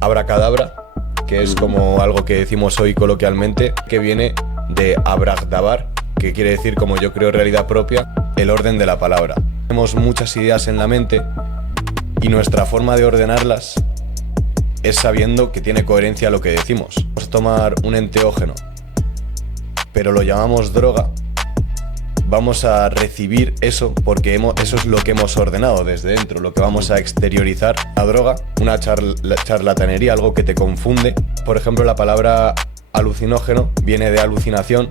abracadabra, que es como algo que decimos hoy coloquialmente, que viene de abracdabar, que quiere decir, como yo creo, realidad propia, el orden de la palabra. Tenemos muchas ideas en la mente y nuestra forma de ordenarlas es sabiendo que tiene coherencia lo que decimos. Vamos a tomar un enteógeno, pero lo llamamos droga. Vamos a recibir eso porque eso es lo que hemos ordenado desde dentro, lo que vamos a exteriorizar. La droga, una charlatanería, algo que te confunde. Por ejemplo, la palabra alucinógeno viene de alucinación.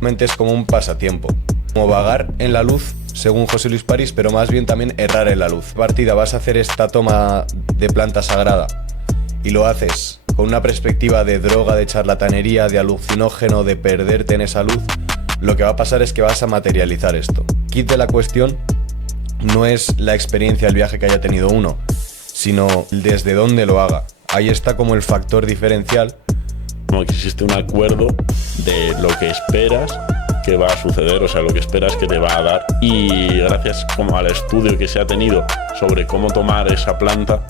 Mente es como un pasatiempo, como vagar en la luz, según José Luis París, pero más bien también errar en la luz. Partida, vas a hacer esta toma de planta sagrada y lo haces con una perspectiva de droga, de charlatanería, de alucinógeno, de perderte en esa luz. Lo que va a pasar es que vas a materializar esto. Kit de la cuestión no es la experiencia, el viaje que haya tenido uno, sino desde dónde lo haga. Ahí está como el factor diferencial. Como que existe un acuerdo de lo que esperas que va a suceder, o sea, lo que esperas que te va a dar. Y gracias como al estudio que se ha tenido sobre cómo tomar esa planta,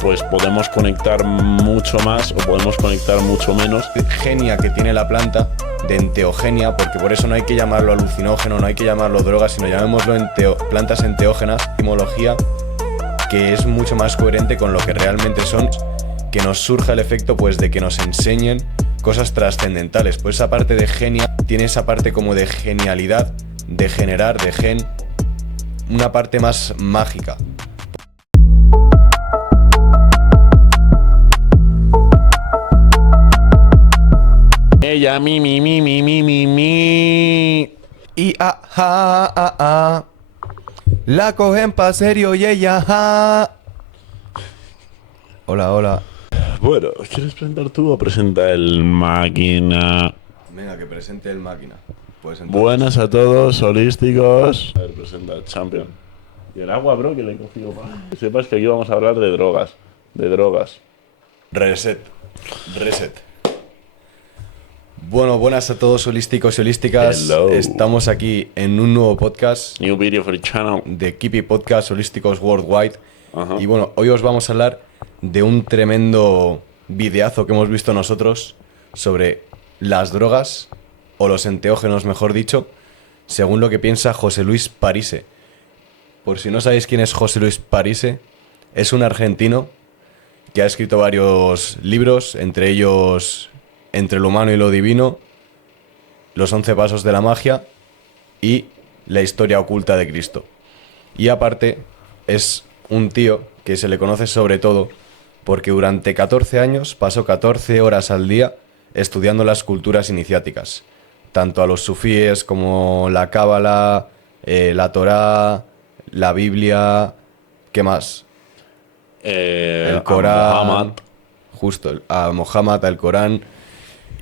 pues podemos conectar mucho más o podemos conectar mucho menos. Genia que tiene la planta, de enteogenia, porque por eso no hay que llamarlo alucinógeno, no hay que llamarlo droga, sino llamémoslo plantas enteógenas, etimología que es mucho más coherente con lo que realmente son, que nos surja el efecto pues de que nos enseñen cosas trascendentales. Pues esa parte de genia tiene esa parte como de genialidad, de generar, de gen, una parte más mágica. Ella, mi. Y la cogen pa' serio y ella. Hola. Bueno, ¿quieres presentar tú o presenta el máquina? Venga, que presente el máquina. Pues entonces... Buenas a todos, holísticos. A ver, presenta el champion. Y el agua, bro, que le he cogido para... Que sepas que aquí vamos a hablar de drogas. Reset. Bueno, buenas a todos holísticos y holísticas. Hello. Estamos aquí en un nuevo podcast New video for the channel. de Kippy Podcast Holísticos Worldwide. Ajá. Y bueno, hoy os vamos a hablar de un tremendo videazo que hemos visto nosotros sobre las drogas, o los enteógenos mejor dicho, según lo que piensa José Luis Parise. Por si no sabéis quién es José Luis Parise, es un argentino que ha escrito varios libros, entre ellos Entre lo humano y lo divino, Los 11 pasos de la magia y La historia oculta de Cristo. Y aparte es un tío que se le conoce sobre todo porque durante 14 años pasó 14 horas al día estudiando las culturas iniciáticas, tanto a los sufíes como la cábala, la Torá, la Biblia, ¿qué más? El Corán, a Muhammad. justo, a Mohammed, al Corán.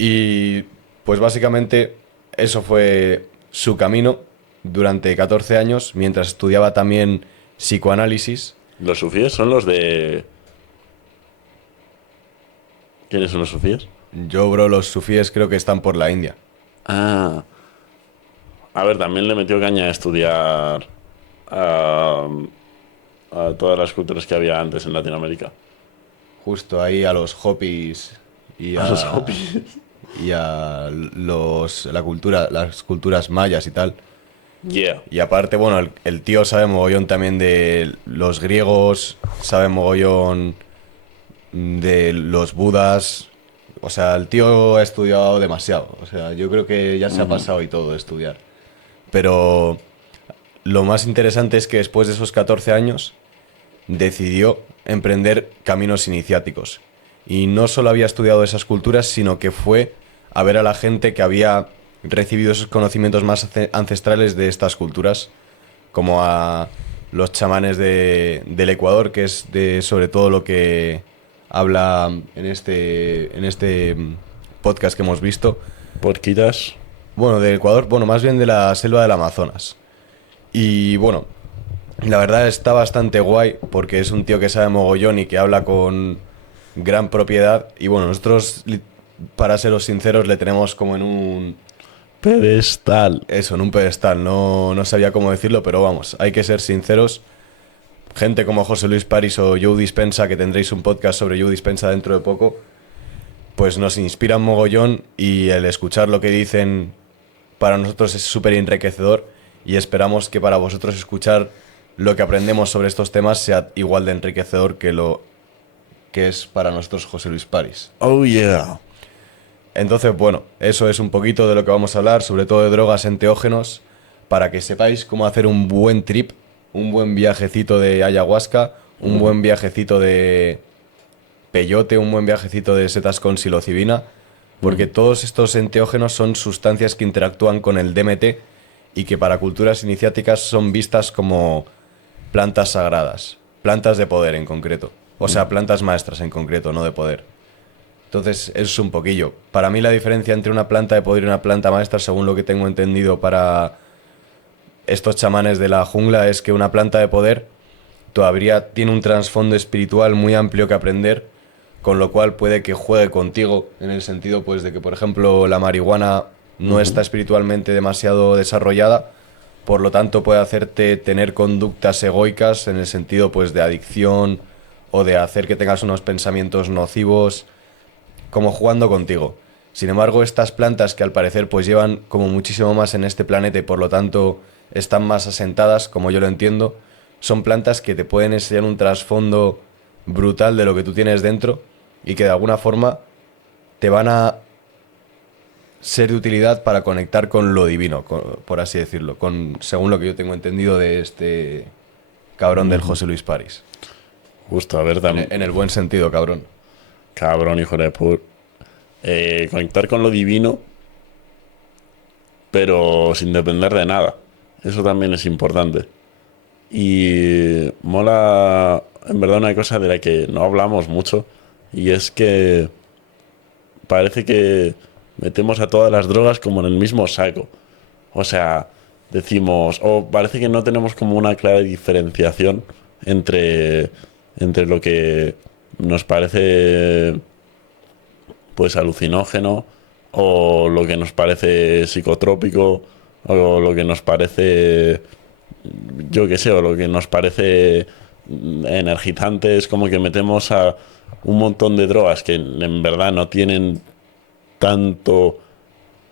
Y pues básicamente eso fue su camino durante 14 años, mientras estudiaba también psicoanálisis. Los sufíes son los de... ¿Quiénes son los sufíes? Yo, bro, los sufíes creo que están por la India. Ah. A ver, también le metió caña a estudiar a todas las culturas que había antes en Latinoamérica. Justo ahí a los Hopis y A los Hopis. y a las culturas mayas y tal. Yeah. Y aparte, bueno, el tío sabe mogollón también de los griegos, sabe mogollón de los budas. O sea, el tío ha estudiado demasiado. O sea, yo creo que ya se ha pasado y todo de estudiar. Pero lo más interesante es que después de esos 14 años decidió emprender caminos iniciáticos. Y no solo había estudiado esas culturas, sino que fue a ver a la gente que había recibido esos conocimientos más ancestrales de estas culturas, como a los chamanes del Ecuador, que es de sobre todo lo que habla en este podcast que hemos visto. Porquitas. Bueno, del Ecuador, bueno, más bien de la selva del Amazonas. Y bueno, la verdad está bastante guay porque es un tío que sabe mogollón y que habla con gran propiedad. Y bueno, nosotros, para seros sinceros, le tenemos como en un pedestal. Eso, en un pedestal. No sabía cómo decirlo, pero vamos, hay que ser sinceros. gente como José Luis París o Joe Dispensa, que tendréis un podcast sobre Joe Dispensa dentro de poco, pues nos inspiran mogollón, y el escuchar lo que dicen para nosotros es súper enriquecedor, y esperamos que para vosotros escuchar lo que aprendemos sobre estos temas sea igual de enriquecedor que lo que es para nosotros José Luis París. Oh yeah. Entonces, bueno, eso es un poquito de lo que vamos a hablar, sobre todo de drogas, enteógenos, para que sepáis cómo hacer un buen trip, un buen viajecito de ayahuasca, un buen viajecito de peyote, un buen viajecito de setas con psilocibina, porque todos estos enteógenos son sustancias que interactúan con el DMT y que para culturas iniciáticas son vistas como plantas sagradas, plantas de poder en concreto, o sea, plantas maestras en concreto, no de poder. Entonces, eso es un poquillo. Para mí la diferencia entre una planta de poder y una planta maestra, según lo que tengo entendido para estos chamanes de la jungla, es que una planta de poder todavía tiene un trasfondo espiritual muy amplio que aprender, con lo cual puede que juegue contigo, en el sentido pues de que, por ejemplo, la marihuana no está espiritualmente demasiado desarrollada, por lo tanto puede hacerte tener conductas egoicas en el sentido pues de adicción o de hacer que tengas unos pensamientos nocivos, como jugando contigo. Sin embargo, estas plantas, que al parecer pues llevan como muchísimo más en este planeta y por lo tanto están más asentadas, como yo lo entiendo, son plantas que te pueden enseñar un trasfondo brutal de lo que tú tienes dentro y que de alguna forma te van a ser de utilidad para conectar con lo divino, por así decirlo, según lo que yo tengo entendido de este cabrón del José Luis París. Justo, a ver, también. En el buen sentido, cabrón. Cabrón, hijo de puta. Conectar con lo divino, pero sin depender de nada. Eso también es importante. Y mola, en verdad, una cosa de la que no hablamos mucho, y es que parece que metemos a todas las drogas como en el mismo saco. O sea, decimos, o parece que no tenemos como una clara diferenciación entre lo que nos parece pues alucinógeno, o lo que nos parece psicotrópico, o lo que nos parece, yo qué sé, o lo que nos parece energizante. Es como que metemos a un montón de drogas que en verdad no tienen tanto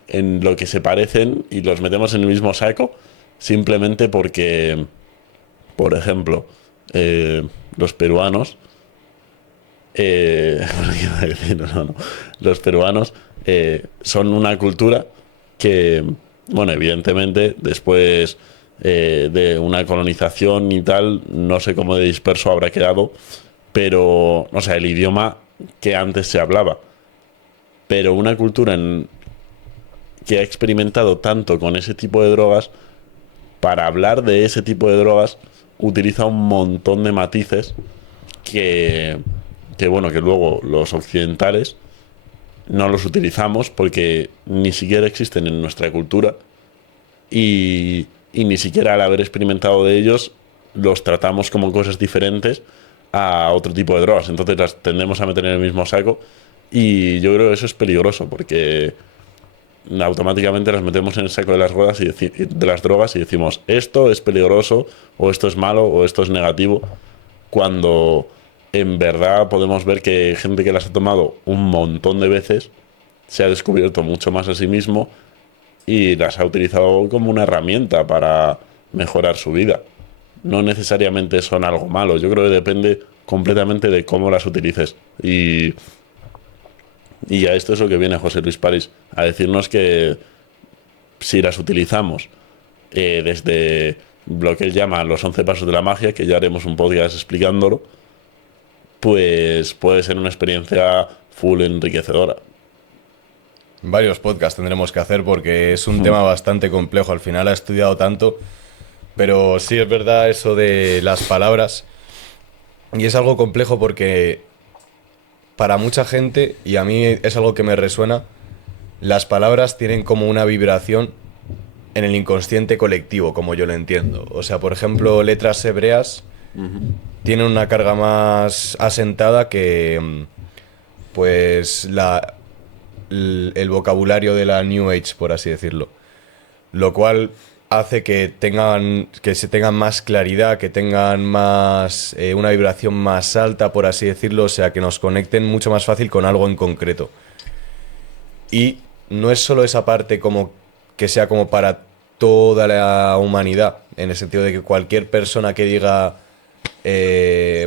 en lo que se parecen, y los metemos en el mismo saco simplemente porque, por ejemplo, los peruanos los peruanos son una cultura que, bueno, evidentemente después de una colonización y tal, no sé cómo de disperso habrá quedado, pero, o sea, el idioma que antes se hablaba, pero una cultura que ha experimentado tanto con ese tipo de drogas, para hablar de ese tipo de drogas utiliza un montón de matices que bueno, que luego los occidentales no los utilizamos porque ni siquiera existen en nuestra cultura, y ni siquiera al haber experimentado de ellos los tratamos como cosas diferentes a otro tipo de drogas. Entonces las tendemos a meter en el mismo saco, y yo creo que eso es peligroso porque automáticamente las metemos en el saco de las drogas y decimos esto es peligroso, o esto es malo, o esto es negativo, cuando en verdad podemos ver que gente que las ha tomado un montón de veces se ha descubierto mucho más a sí mismo y las ha utilizado como una herramienta para mejorar su vida. No necesariamente son algo malo. Yo creo que depende completamente de cómo las utilices. Y a esto es lo que viene José Luis París, a decirnos que si las utilizamos desde lo que él llama los 11 pasos de la magia, que ya haremos un podcast explicándolo, pues puede ser una experiencia full enriquecedora. Varios podcasts tendremos que hacer porque es un tema bastante complejo. Al final ha estudiado tanto, pero sí es verdad eso de las palabras. Y es algo complejo porque para mucha gente, y a mí es algo que me resuena, las palabras tienen como una vibración en el inconsciente colectivo, como yo lo entiendo. O sea, por ejemplo, letras hebreas tienen una carga más asentada que pues el vocabulario de la New Age, por así decirlo. Lo cual hace que se tengan más claridad, que tengan más una vibración más alta, por así decirlo, o sea, que nos conecten mucho más fácil con algo en concreto. Y no es solo esa parte como que sea como para toda la humanidad, en el sentido de que cualquier persona que diga,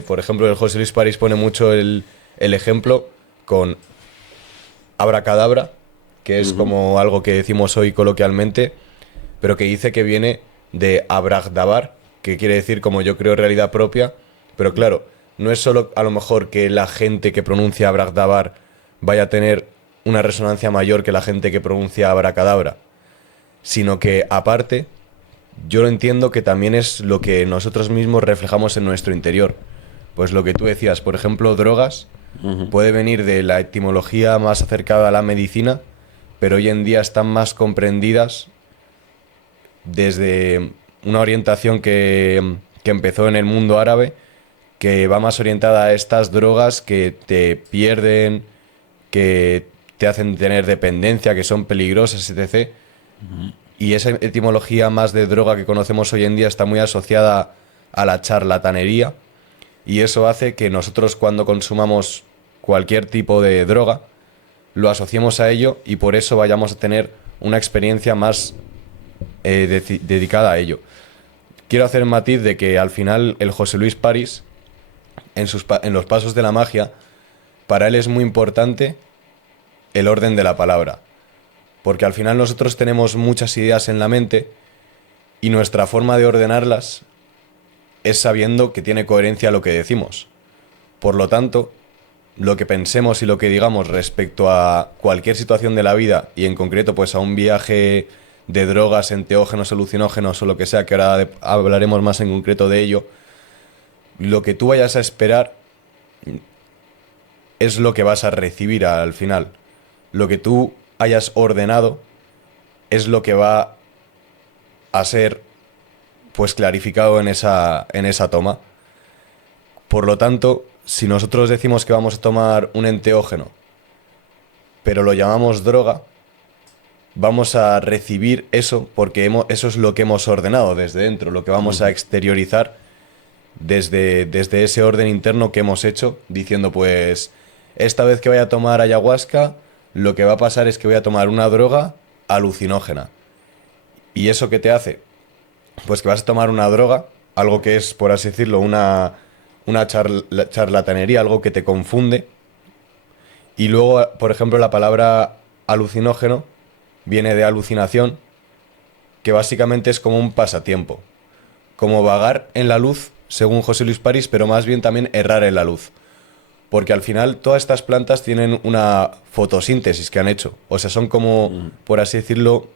por ejemplo, el José Luis París pone mucho el ejemplo con abracadabra, que es como algo que decimos hoy coloquialmente, pero que dice que viene de abracadabar, que quiere decir como yo creo realidad propia, pero claro, no es solo a lo mejor que la gente que pronuncia abracadabar vaya a tener una resonancia mayor que la gente que pronuncia abracadabra, sino que aparte yo lo entiendo que también es lo que nosotros mismos reflejamos en nuestro interior. Pues lo que tú decías, por ejemplo, drogas, puede venir de la etimología más acercada a la medicina, pero hoy en día están más comprendidas desde una orientación que empezó en el mundo árabe, que va más orientada a estas drogas que te pierden, que te hacen tener dependencia, que son peligrosas, etc. Y esa etimología más de droga que conocemos hoy en día está muy asociada a la charlatanería, y eso hace que nosotros cuando consumamos cualquier tipo de droga lo asociemos a ello y por eso vayamos a tener una experiencia más dedicada a ello. Quiero hacer un matiz de que al final el José Luis París, en los pasos de la magia, para él es muy importante el orden de la palabra. Porque al final nosotros tenemos muchas ideas en la mente y nuestra forma de ordenarlas es sabiendo que tiene coherencia lo que decimos. Por lo tanto, lo que pensemos y lo que digamos respecto a cualquier situación de la vida, y en concreto pues a un viaje de drogas, enteógenos, alucinógenos o lo que sea, que ahora hablaremos más en concreto de ello, lo que tú vayas a esperar es lo que vas a recibir al final. Lo que tú hayas ordenado es lo que va a ser pues clarificado en esa toma. Por lo tanto, si nosotros decimos que vamos a tomar un enteógeno, pero lo llamamos droga, vamos a recibir eso porque eso es lo que hemos ordenado desde dentro, lo que vamos a exteriorizar desde ese orden interno que hemos hecho, diciendo pues esta vez que vaya a tomar ayahuasca, lo que va a pasar es que voy a tomar una droga alucinógena. ¿Y eso qué te hace? Pues que vas a tomar una droga, algo que es, por así decirlo, una charlatanería, algo que te confunde. Y luego, por ejemplo, la palabra alucinógeno viene de alucinación, que básicamente es como un pasatiempo. Como vagar en la luz, según José Luis París, pero más bien también errar en la luz. Porque al final todas estas plantas tienen una fotosíntesis que han hecho. O sea, son como, por así decirlo,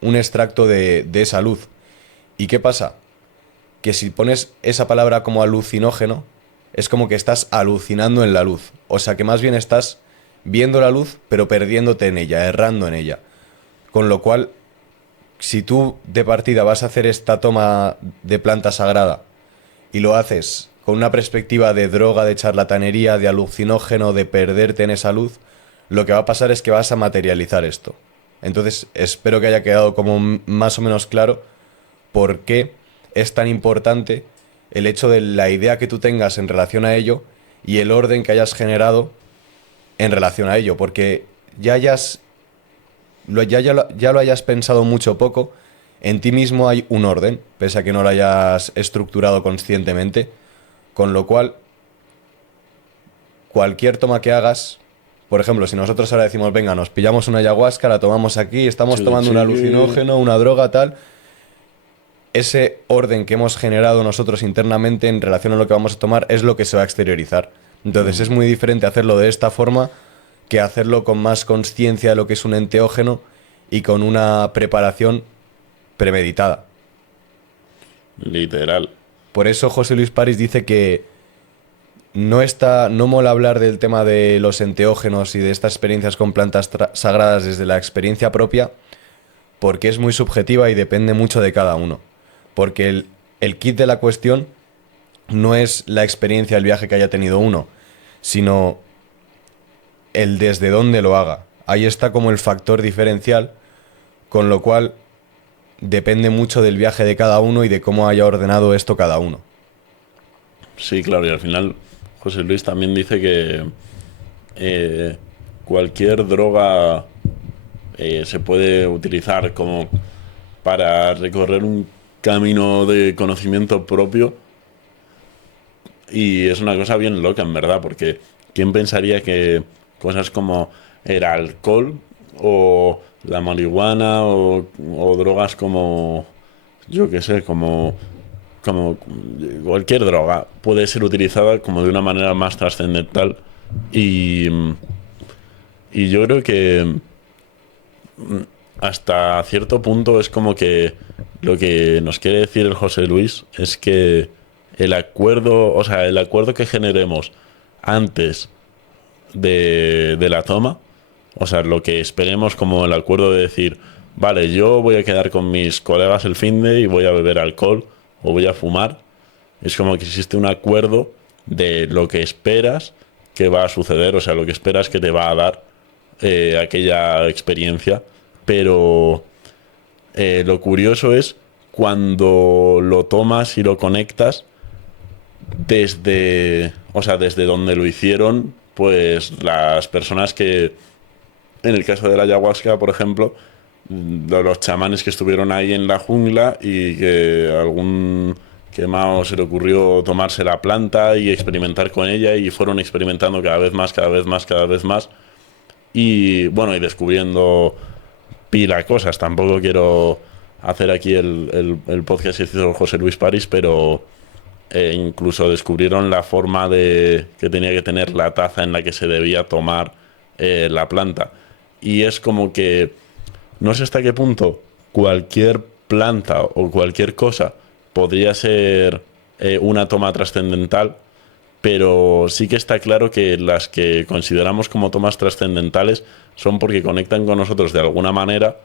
un extracto de esa luz. ¿Y qué pasa? Que si pones esa palabra como alucinógeno, es como que estás alucinando en la luz. O sea, que más bien estás viendo la luz, pero perdiéndote en ella, errando en ella. Con lo cual, si tú de partida vas a hacer esta toma de planta sagrada y lo haces con una perspectiva de droga, de charlatanería, de alucinógeno, de perderte en esa luz, lo que va a pasar es que vas a materializar esto. Entonces, espero que haya quedado como más o menos claro por qué es tan importante el hecho de la idea que tú tengas en relación a ello y el orden que hayas generado en relación a ello. Porque ya lo hayas pensado mucho o poco, en ti mismo hay un orden, pese a que no lo hayas estructurado conscientemente. Con lo cual, cualquier toma que hagas, por ejemplo, si nosotros ahora decimos, venga, nos pillamos una ayahuasca, la tomamos aquí, estamos tomando un alucinógeno, una droga, tal, ese orden que hemos generado nosotros internamente en relación a lo que vamos a tomar es lo que se va a exteriorizar. Entonces es muy diferente hacerlo de esta forma que hacerlo con más conciencia de lo que es un enteógeno y con una preparación premeditada. Literal. Por eso José Luis París dice que no mola hablar del tema de los enteógenos y de estas experiencias con plantas sagradas desde la experiencia propia, porque es muy subjetiva y depende mucho de cada uno. Porque el kit de la cuestión no es la experiencia, el viaje que haya tenido uno, sino el desde dónde lo haga. Ahí está como el factor diferencial, con lo cual depende mucho del viaje de cada uno y de cómo haya ordenado esto cada uno. Sí, claro, y al final José Luis también dice que cualquier droga se puede utilizar como para recorrer un camino de conocimiento propio, y es una cosa bien loca en verdad, porque ¿quién pensaría que cosas como el alcohol o la marihuana o drogas como, yo qué sé, como cualquier droga puede ser utilizada como de una manera más trascendental? Y yo creo que hasta cierto punto es como que lo que nos quiere decir el José Luis es que el acuerdo, o sea, el acuerdo que generemos antes de la toma, o sea, lo que esperemos como el acuerdo de decir, vale, yo voy a quedar con mis colegas el finde y voy a beber alcohol o voy a fumar, es como que existe un acuerdo de lo que esperas que va a suceder, o sea, lo que esperas que te va a dar aquella experiencia. Pero lo curioso es cuando lo tomas y lo conectas desde, o sea, desde donde lo hicieron, pues las personas que, en el caso de la ayahuasca, por ejemplo, los chamanes que estuvieron ahí en la jungla y que algún quemado se le ocurrió tomarse la planta y experimentar con ella, y fueron experimentando cada vez más, cada vez más, cada vez más, y bueno, y descubriendo pila cosas. Tampoco quiero hacer aquí el podcast que hizo José Luis París, pero incluso descubrieron la forma de que tenía que tener la taza en la que se debía tomar la planta. Y es como que no sé hasta qué punto cualquier planta o cualquier cosa podría ser una toma trascendental, pero sí que está claro que las que consideramos como tomas trascendentales son porque conectan con nosotros de alguna manera,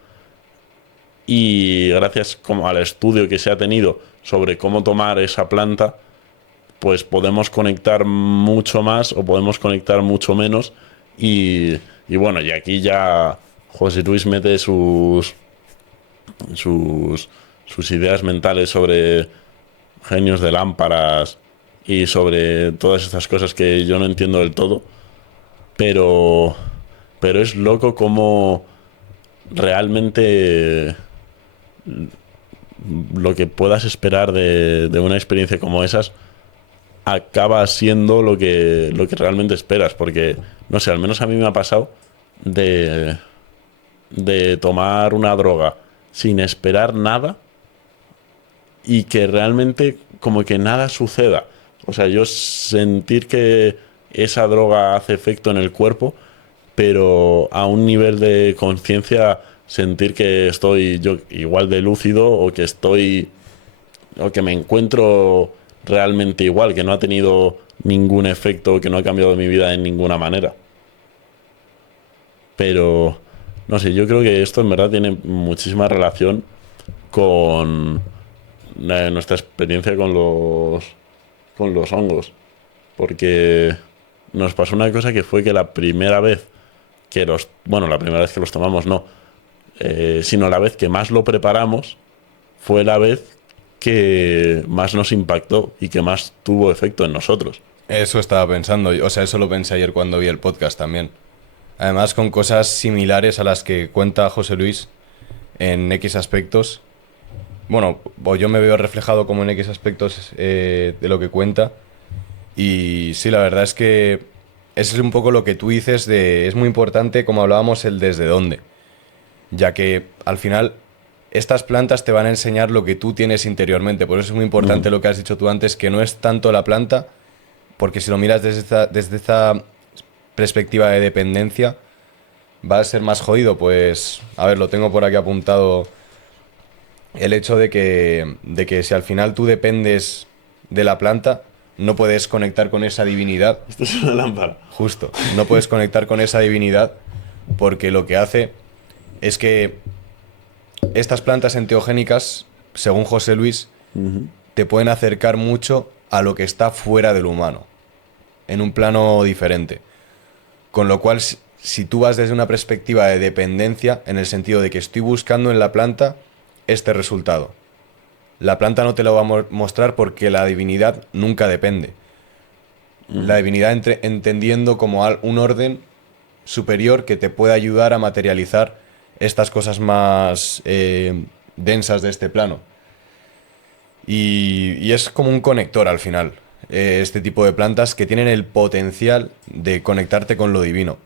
y gracias como al estudio que se ha tenido sobre cómo tomar esa planta, pues podemos conectar mucho más o podemos conectar mucho menos. Y bueno, y aquí ya José Luis mete sus ideas mentales sobre genios de lámparas y sobre todas estas cosas que yo no entiendo del todo, pero es loco como realmente lo que puedas esperar de una experiencia como esas acaba siendo lo que realmente esperas, porque no sé, al menos a mí me ha pasado de tomar una droga sin esperar nada y que realmente como que nada suceda. O sea, yo sentir que esa droga hace efecto en el cuerpo, pero a un nivel de conciencia sentir que estoy yo igual de lúcido, o que me encuentro realmente igual, que no ha tenido ningún efecto, que no ha cambiado mi vida en ninguna manera. Pero no sé, yo creo que esto en verdad tiene muchísima relación con nuestra experiencia con los hongos, porque nos pasó una cosa, que fue que la primera vez que los tomamos no, sino la vez que más lo preparamos fue la vez que más nos impactó y que más tuvo efecto en nosotros. Eso estaba pensando, o sea, eso lo pensé ayer cuando vi el podcast también. Además, con cosas similares a las que cuenta José Luis en X aspectos. Bueno, o yo me veo reflejado como en X aspectos de lo que cuenta. Y sí, la verdad es que ese es un poco lo que tú dices es muy importante, como hablábamos, el desde dónde. Ya que al final estas plantas te van a enseñar lo que tú tienes interiormente. Por eso es muy importante lo que has dicho tú antes, que no es tanto la planta, porque si lo miras desde esta perspectiva de dependencia, va a ser más jodido. Pues, a ver, lo tengo por aquí apuntado. El hecho de que si al final tú dependes de la planta, no puedes conectar con esa divinidad. Esto es una lámpara. Justo, no puedes conectar con esa divinidad, porque lo que hace es que estas plantas enteogénicas, según José Luis, te pueden acercar mucho a lo que está fuera del humano, en un plano diferente. Con lo cual, si tú vas desde una perspectiva de dependencia, en el sentido de que estoy buscando en la planta este resultado. La planta no te lo va a mostrar porque la divinidad nunca depende. La divinidad entendiendo como un orden superior que te puede ayudar a materializar estas cosas más densas de este plano. Y es como un conector al final, este tipo de plantas que tienen el potencial de conectarte con lo divino.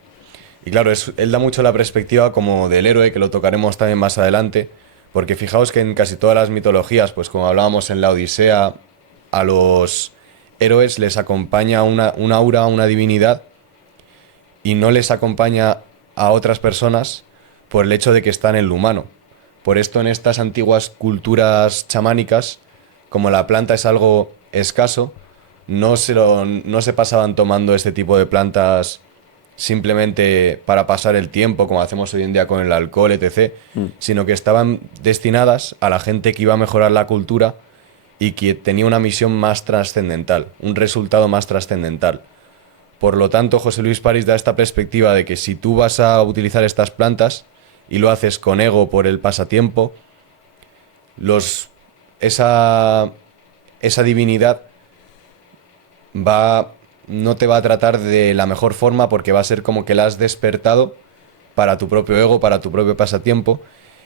Y claro, él da mucho la perspectiva como del héroe, que lo tocaremos también más adelante, porque fijaos que en casi todas las mitologías, pues como hablábamos en la Odisea, a los héroes les acompaña un aura, una divinidad, y no les acompaña a otras personas por el hecho de que están en lo humano. Por esto en estas antiguas culturas chamánicas, como la planta es algo escaso, no se pasaban tomando este tipo de plantas simplemente para pasar el tiempo, como hacemos hoy en día con el alcohol, etc., sino que estaban destinadas a la gente que iba a mejorar la cultura y que tenía una misión más trascendental, un resultado más trascendental. Por lo tanto, José Luis París da esta perspectiva de que si tú vas a utilizar estas plantas y lo haces con ego por el pasatiempo, esa divinidad no te va a tratar de la mejor forma porque va a ser como que la has despertado para tu propio ego, para tu propio pasatiempo,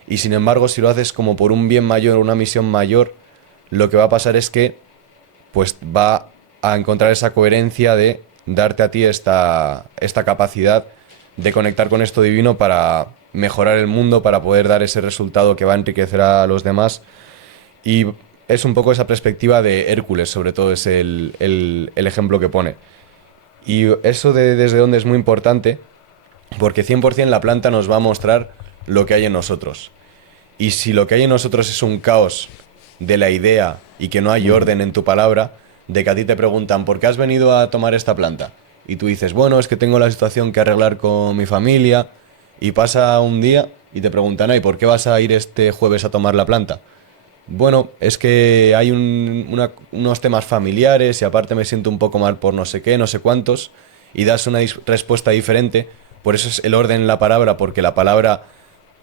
y sin embargo si lo haces como por un bien mayor, una misión mayor, lo que va a pasar es que pues va a encontrar esa coherencia de darte a ti esta capacidad de conectar con esto divino para mejorar el mundo, para poder dar ese resultado que va a enriquecer a los demás. Y es un poco esa perspectiva de Hércules, sobre todo es el ejemplo que pone. Y eso desde dónde es muy importante, porque 100% la planta nos va a mostrar lo que hay en nosotros. Y si lo que hay en nosotros es un caos de la idea y que no hay orden en tu palabra, de que a ti te preguntan ¿por qué has venido a tomar esta planta? Y tú dices, bueno, es que tengo la situación que arreglar con mi familia, y pasa un día y te preguntan, ¿y por qué vas a ir este jueves a tomar la planta? Bueno, es que hay unos temas familiares y aparte me siento un poco mal por no sé qué, no sé cuántos, y das una respuesta diferente. Por eso es el orden en la palabra, porque la palabra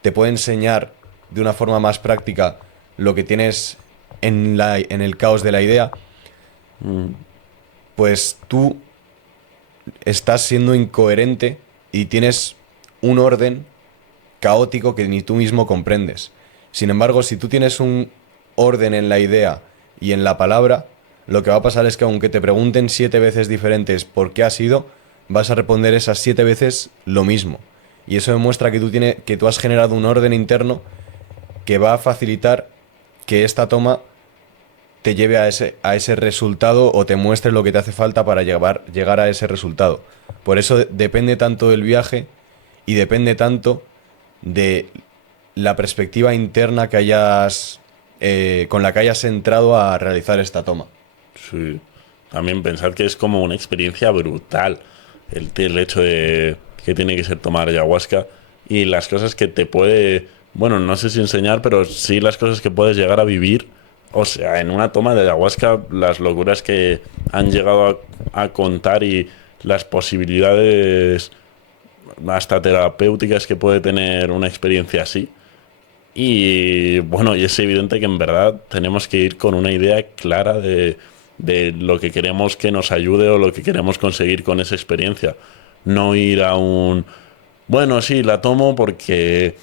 te puede enseñar de una forma más práctica lo que tienes en el caos de la idea. Pues tú estás siendo incoherente y tienes un orden caótico que ni tú mismo comprendes. Sin embargo, si tú tienes un orden en la idea y en la palabra, lo que va a pasar es que aunque te pregunten 7 veces diferentes por qué ha sido, vas a responder esas 7 veces lo mismo. Y eso demuestra que tú has generado un orden interno que va a facilitar que esta toma te lleve a ese resultado o te muestre lo que te hace falta para llegar a ese resultado. Por eso depende tanto del viaje y depende tanto de la perspectiva interna que con la que hayas entrado a realizar esta toma. Sí. También pensar que es como una experiencia brutal el hecho de que tiene que ser tomar ayahuasca y las cosas que te puede, bueno, no sé si enseñar, pero sí las cosas que puedes llegar a vivir. O sea, en una toma de ayahuasca, las locuras que han llegado a contar y las posibilidades hasta terapéuticas que puede tener una experiencia así. Y bueno, y es evidente que en verdad tenemos que ir con una idea clara de lo que queremos que nos ayude o lo que queremos conseguir con esa experiencia. No ir a bueno, sí, la tomo porque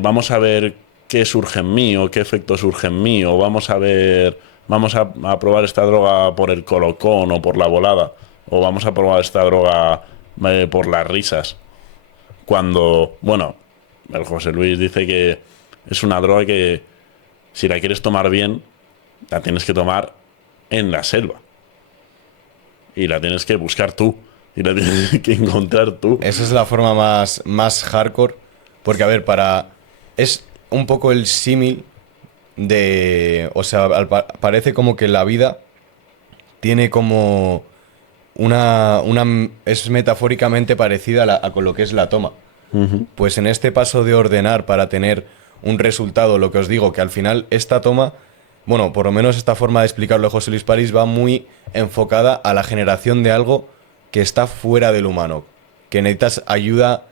vamos a ver qué surge en mí o qué efecto surge en mí, o vamos a probar esta droga por el colocón o por la volada, o vamos a probar esta droga por las risas. Cuando, bueno, el José Luis dice que es una droga que si la quieres tomar bien, la tienes que tomar en la selva. Y la tienes que buscar tú. Y la tienes que encontrar tú. Esa es la forma más hardcore. Porque, a ver, es un poco el símil de... O sea, parece como que la vida tiene como es metafóricamente parecida con lo que es la toma. Uh-huh. Pues en este paso de ordenar para tener un resultado, lo que os digo, que al final esta toma, bueno, por lo menos esta forma de explicarlo de José Luis París va muy enfocada a la generación de algo que está fuera del humano, que necesitas ayuda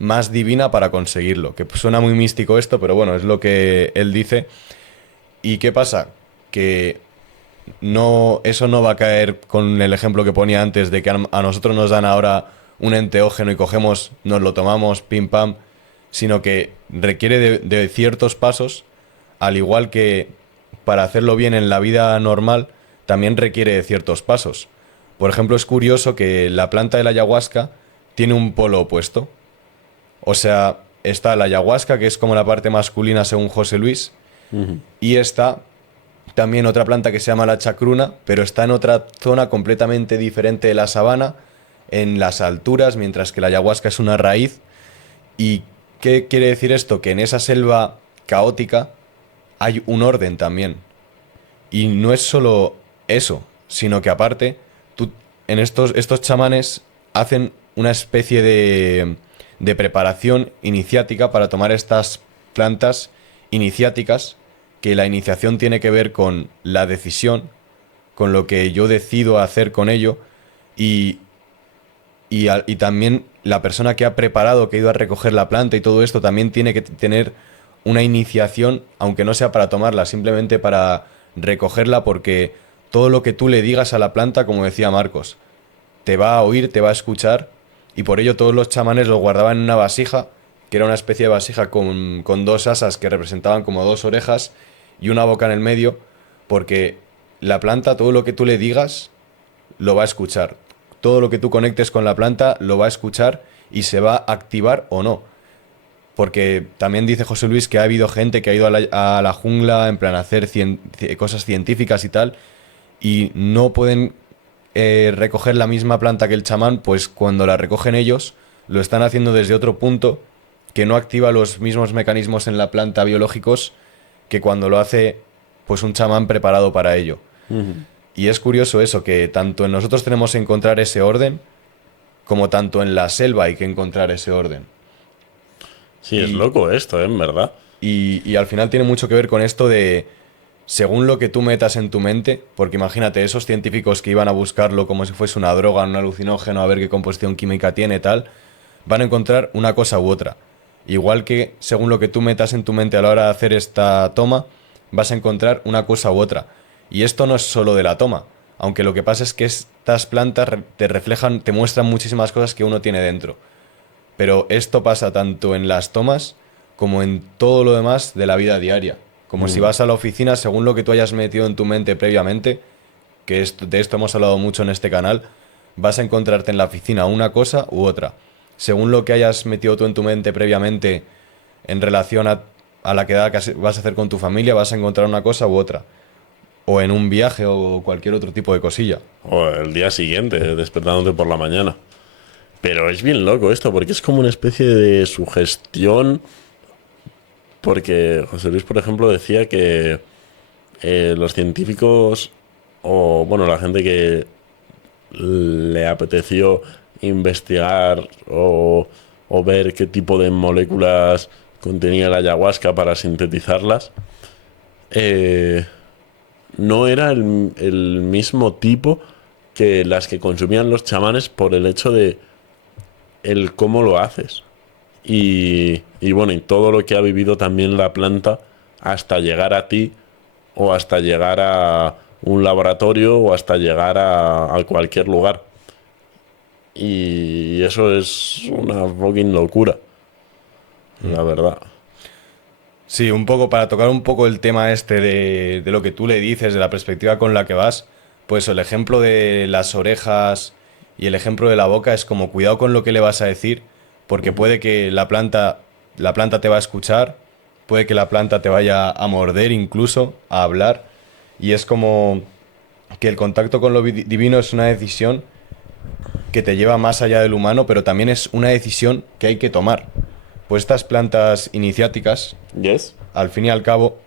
más divina para conseguirlo. Que suena muy místico esto, pero bueno, es lo que él dice. ¿Y qué pasa? Que no, eso no va a caer con el ejemplo que ponía antes de que a nosotros nos dan ahora un enteógeno y cogemos, nos lo tomamos, pim pam, sino que requiere de ciertos pasos, al igual que para hacerlo bien en la vida normal, también requiere de ciertos pasos. Por ejemplo, es curioso que la planta de la ayahuasca tiene un polo opuesto. O sea, está la ayahuasca, que es como la parte masculina según José Luis, y está también otra planta que se llama la chacruna, pero está en otra zona completamente diferente de la sabana, en las alturas, mientras que la ayahuasca es una raíz. ¿Y qué quiere decir esto? Que en esa selva caótica hay un orden también. Y no es solo eso, sino que aparte, en estos chamanes hacen una especie de preparación iniciática para tomar estas plantas iniciáticas, que la iniciación tiene que ver con la decisión, con lo que yo decido hacer con ello, y también la persona que ha preparado, que ha ido a recoger la planta y todo esto, también tiene que tener una iniciación, aunque no sea para tomarla, simplemente para recogerla, porque todo lo que tú le digas a la planta, como decía Marcos, te va a oír, te va a escuchar, y por ello todos los chamanes lo guardaban en una vasija, que era una especie de vasija con dos asas que representaban como dos orejas y una boca en el medio, porque la planta, todo lo que tú le digas, lo va a escuchar. Todo lo que tú conectes con la planta lo va a escuchar y se va a activar o no. Porque también dice José Luis que ha habido gente que ha ido a la jungla en plan a hacer cosas científicas y tal, y no pueden recoger la misma planta que el chamán, pues cuando la recogen ellos, lo están haciendo desde otro punto que no activa los mismos mecanismos en la planta biológicos que cuando lo hace pues un chamán preparado para ello. Y es curioso eso, que tanto en nosotros tenemos que encontrar ese orden, como tanto en la selva hay que encontrar ese orden. Sí, es loco esto, en verdad. Y al final tiene mucho que ver con esto de, según lo que tú metas en tu mente, porque imagínate, esos científicos que iban a buscarlo como si fuese una droga, un alucinógeno, a ver qué composición química tiene, tal, van a encontrar una cosa u otra. Igual que según lo que tú metas en tu mente a la hora de hacer esta toma, vas a encontrar una cosa u otra. Y esto no es solo de la toma, aunque lo que pasa es que estas plantas te reflejan, te muestran muchísimas cosas que uno tiene dentro. Pero esto pasa tanto en las tomas como en todo lo demás de la vida diaria. Como si vas a la oficina, según lo que tú hayas metido en tu mente previamente, que de esto hemos hablado mucho en este canal, vas a encontrarte en la oficina una cosa u otra. Según lo que hayas metido tú en tu mente previamente en relación a la quedada que vas a hacer con tu familia, vas a encontrar una cosa u otra. O en un viaje o cualquier otro tipo de cosilla. O el día siguiente, despertándote por la mañana. Pero es bien loco esto, porque es como una especie de sugestión. Porque José Luis, por ejemplo, decía que los científicos, o bueno, la gente que le apeteció investigar o ver qué tipo de moléculas contenía la ayahuasca para sintetizarlas, no era el mismo tipo que las que consumían los chamanes, por el hecho de el cómo lo haces. Y bueno, y todo lo que ha vivido también la planta hasta llegar a ti, o hasta llegar a un laboratorio, o hasta llegar a cualquier lugar. Y eso es una fucking locura, la verdad. Sí, un poco para tocar un poco el tema este de lo que tú le dices, de la perspectiva con la que vas, pues el ejemplo de las orejas y el ejemplo de la boca es como cuidado con lo que le vas a decir, porque puede que la planta te va a escuchar, puede que la planta te vaya a morder incluso, a hablar, y es como que el contacto con lo divino es una decisión que te lleva más allá del humano, pero también es una decisión que hay que tomar. Pues estas plantas iniciáticas, Yes. al fin y al cabo,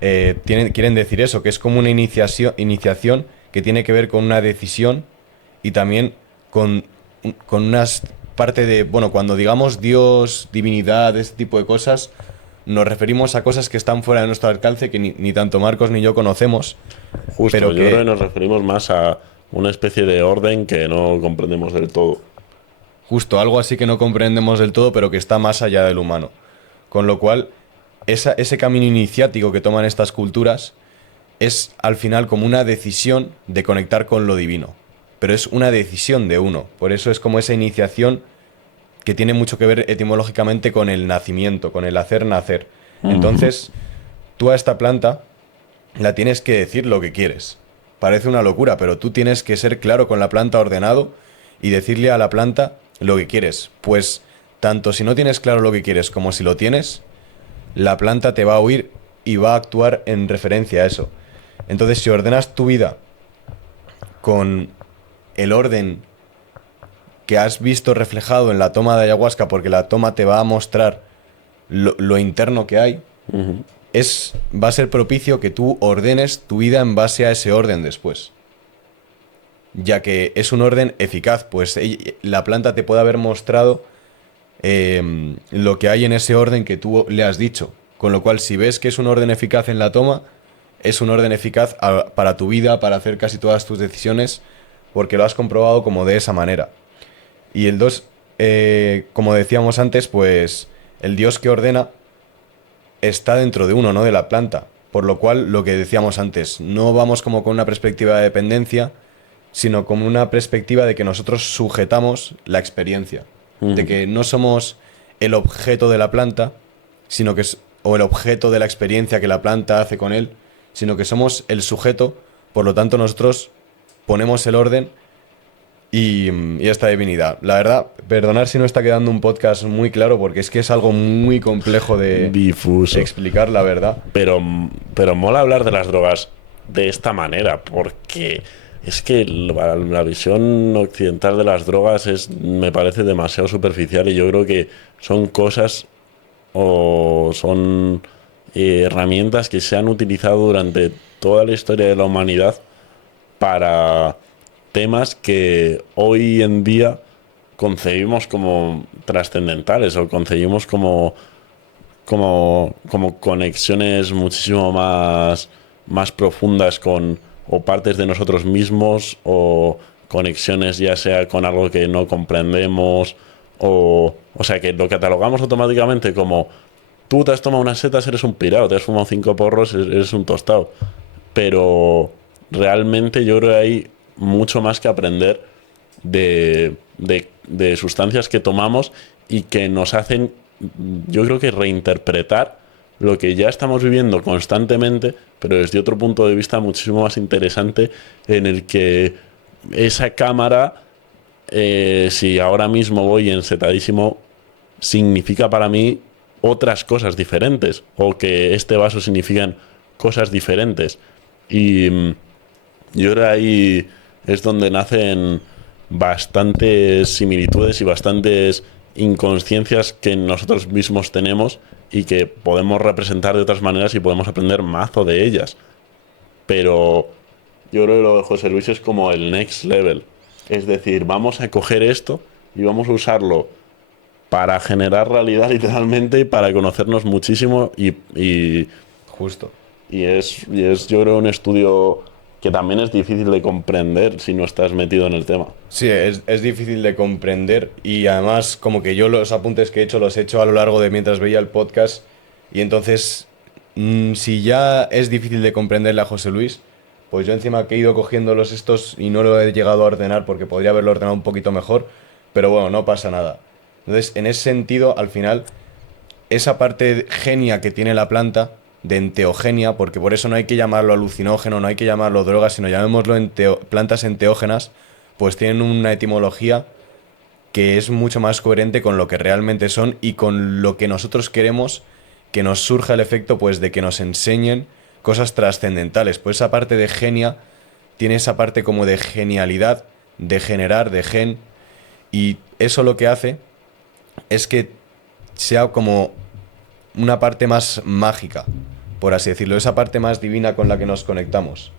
quieren decir eso, que es como una iniciación que tiene que ver con una decisión y también con unas parte de, bueno, cuando digamos Dios, divinidad, este tipo de cosas, nos referimos a cosas que están fuera de nuestro alcance, que ni tanto Marcos ni yo conocemos. Justo, pero yo creo que nos referimos más a una especie de orden que no comprendemos del todo. Justo, algo así que no comprendemos del todo, pero que está más allá del humano. Con lo cual, ese camino iniciático que toman estas culturas es al final como una decisión de conectar con lo divino. Pero es una decisión de uno. Por eso es como esa iniciación que tiene mucho que ver etimológicamente con el nacimiento, con el hacer nacer. Entonces, tú a esta planta la tienes que decir lo que quieres. Parece una locura, pero tú tienes que ser claro con la planta, ordenado, y decirle a la planta lo que quieres. Pues tanto si no tienes claro lo que quieres como si lo tienes, la planta te va a oír y va a actuar en referencia a eso. Entonces, si ordenas tu vida con el orden que has visto reflejado en la toma de ayahuasca, porque la toma te va a mostrar lo interno que hay, va a ser propicio que tú ordenes tu vida en base a ese orden después. Ya que es un orden eficaz, pues la planta te puede haber mostrado lo que hay en ese orden que tú le has dicho. Con lo cual, si ves que es un orden eficaz en la toma, es un orden eficaz para tu vida, para hacer casi todas tus decisiones, porque lo has comprobado como de esa manera. Y el 2, como decíamos antes, pues el Dios que ordena está dentro de uno, no de la planta. Por lo cual, lo que decíamos antes, no vamos como con una perspectiva de dependencia, sino como una perspectiva de que nosotros sujetamos la experiencia. De que no somos el objeto de la planta, sino que o el objeto de la experiencia que la planta hace con él, sino que somos el sujeto, por lo tanto nosotros ponemos el orden y esta divinidad. La verdad, perdonad si no está quedando un podcast muy claro, porque es que es algo muy complejo de difuso explicar, la verdad. Pero mola hablar de las drogas de esta manera, porque es que la visión occidental de las drogas me parece demasiado superficial, y yo creo que son cosas o son herramientas que se han utilizado durante toda la historia de la humanidad para temas que hoy en día concebimos como trascendentales, o concebimos como conexiones muchísimo más profundas con o partes de nosotros mismos, o conexiones ya sea con algo que no comprendemos, o sea, que lo catalogamos automáticamente como tú te has tomado unas setas, eres un pirado, te has fumado 5 porros, eres un tostado. Pero realmente yo creo que hay mucho más que aprender de sustancias que tomamos y que nos hacen, yo creo que reinterpretar lo que ya estamos viviendo constantemente, pero desde otro punto de vista muchísimo más interesante, en el que esa cámara, si ahora mismo voy ensetadísimo, significa para mí otras cosas diferentes, o que este vaso significan cosas diferentes. Y yo creo que ahí es donde nacen bastantes similitudes y bastantes inconsciencias que nosotros mismos tenemos y que podemos representar de otras maneras y podemos aprender mazo de ellas. Pero yo creo que lo de José Luis es como el next level. Es decir, vamos a coger esto y vamos a usarlo para generar realidad, literalmente, y para conocernos muchísimo y Justo. Y es yo creo un estudio que también es difícil de comprender si no estás metido en el tema. Sí, es difícil de comprender, y además como que yo los apuntes que he hecho los he hecho a lo largo de mientras veía el podcast, y entonces si ya es difícil de comprenderle a José Luis, pues yo encima que he ido cogiendo los estos y no lo he llegado a ordenar porque podría haberlo ordenado un poquito mejor, pero bueno, no pasa nada. Entonces, en ese sentido, al final, esa parte genia que tiene la planta, de enteogenia, porque por eso no hay que llamarlo alucinógeno, no hay que llamarlo droga, sino llamémoslo plantas enteógenas, pues tienen una etimología que es mucho más coherente con lo que realmente son y con lo que nosotros queremos que nos surja el efecto, pues de que nos enseñen cosas trascendentales. Pues esa parte de genia tiene esa parte como de genialidad, de generar, de gen, y eso lo que hace es que sea como una parte más mágica, por así decirlo, esa parte más divina con la que nos conectamos.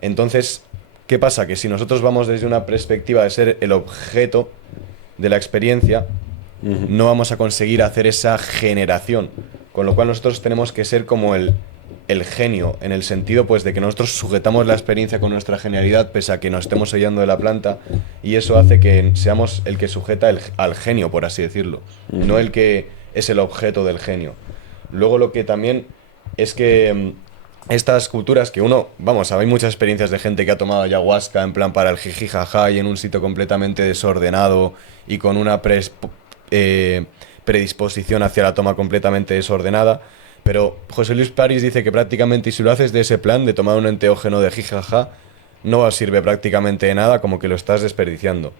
Entonces, ¿qué pasa? Que si nosotros vamos desde una perspectiva de ser el objeto de la experiencia, no vamos a conseguir hacer esa generación, con lo cual nosotros tenemos que ser como el el genio, en el sentido pues de que nosotros sujetamos la experiencia con nuestra genialidad pese a que nos estemos oyendo de la planta, y eso hace que seamos el que sujeta al genio, por así decirlo, no el que es el objeto del genio. Luego lo que también es que estas culturas que uno, vamos, hay muchas experiencias de gente que ha tomado ayahuasca en plan para el jiji jaja y en un sitio completamente desordenado y con una predisposición hacia la toma completamente desordenada. Pero José Luis París dice que prácticamente, y si lo haces de ese plan, de tomar un enteógeno de jijaja, no sirve prácticamente de nada, como que lo estás desperdiciando.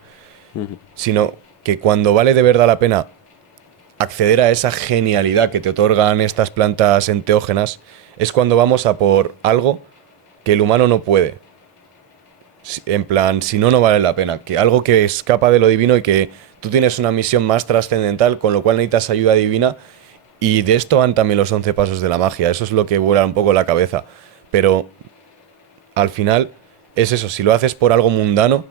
Sino que cuando vale de verdad la pena acceder a esa genialidad que te otorgan estas plantas enteógenas, es cuando vamos a por algo que el humano no puede. En plan, si no, no vale la pena. Que algo que escapa de lo divino y que tú tienes una misión más trascendental, con lo cual necesitas ayuda divina. Y de esto van también los 11 pasos de la magia. Eso es lo que vuela un poco la cabeza. Pero al final es eso. Si lo haces por algo mundano,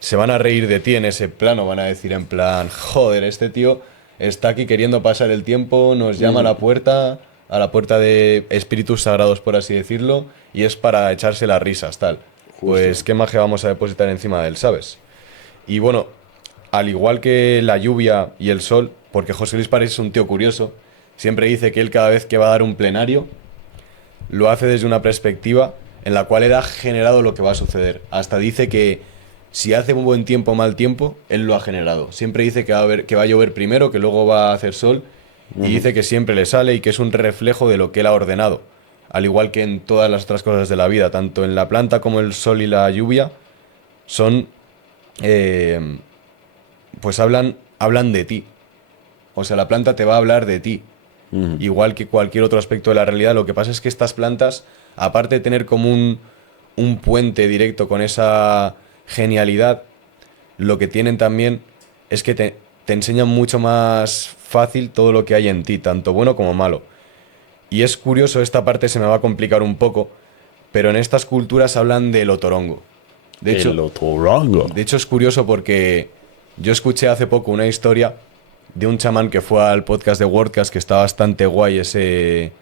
se van a reír de ti en ese plano. Van a decir en plan, joder, este tío está aquí queriendo pasar el tiempo, nos llama a la puerta de espíritus sagrados, por así decirlo, y es para echarse las risas, tal. Pues qué magia vamos a depositar encima de él, ¿sabes? Y bueno, al igual que la lluvia y el sol, porque José Luis París es un tío curioso, siempre dice que él cada vez que va a dar un plenario, lo hace desde una perspectiva en la cual él ha generado lo que va a suceder. Hasta dice que si hace un buen tiempo o mal tiempo, él lo ha generado. Siempre dice que va a llover primero, que luego va a hacer sol, y dice que siempre le sale y que es un reflejo de lo que él ha ordenado. Al igual que en todas las otras cosas de la vida, tanto en la planta como el sol y la lluvia, son... pues hablan de ti. O sea, la planta te va a hablar de ti. Igual que cualquier otro aspecto de la realidad. Lo que pasa es que estas plantas, aparte de tener como un puente directo con esa genialidad, lo que tienen también es que te enseñan mucho más fácil todo lo que hay en ti, tanto bueno como malo. Y es curioso, esta parte se me va a complicar un poco, pero en estas culturas hablan del otorongo. De hecho, es curioso porque yo escuché hace poco una historia de un chamán que fue al podcast de WordCast, que está bastante guay ese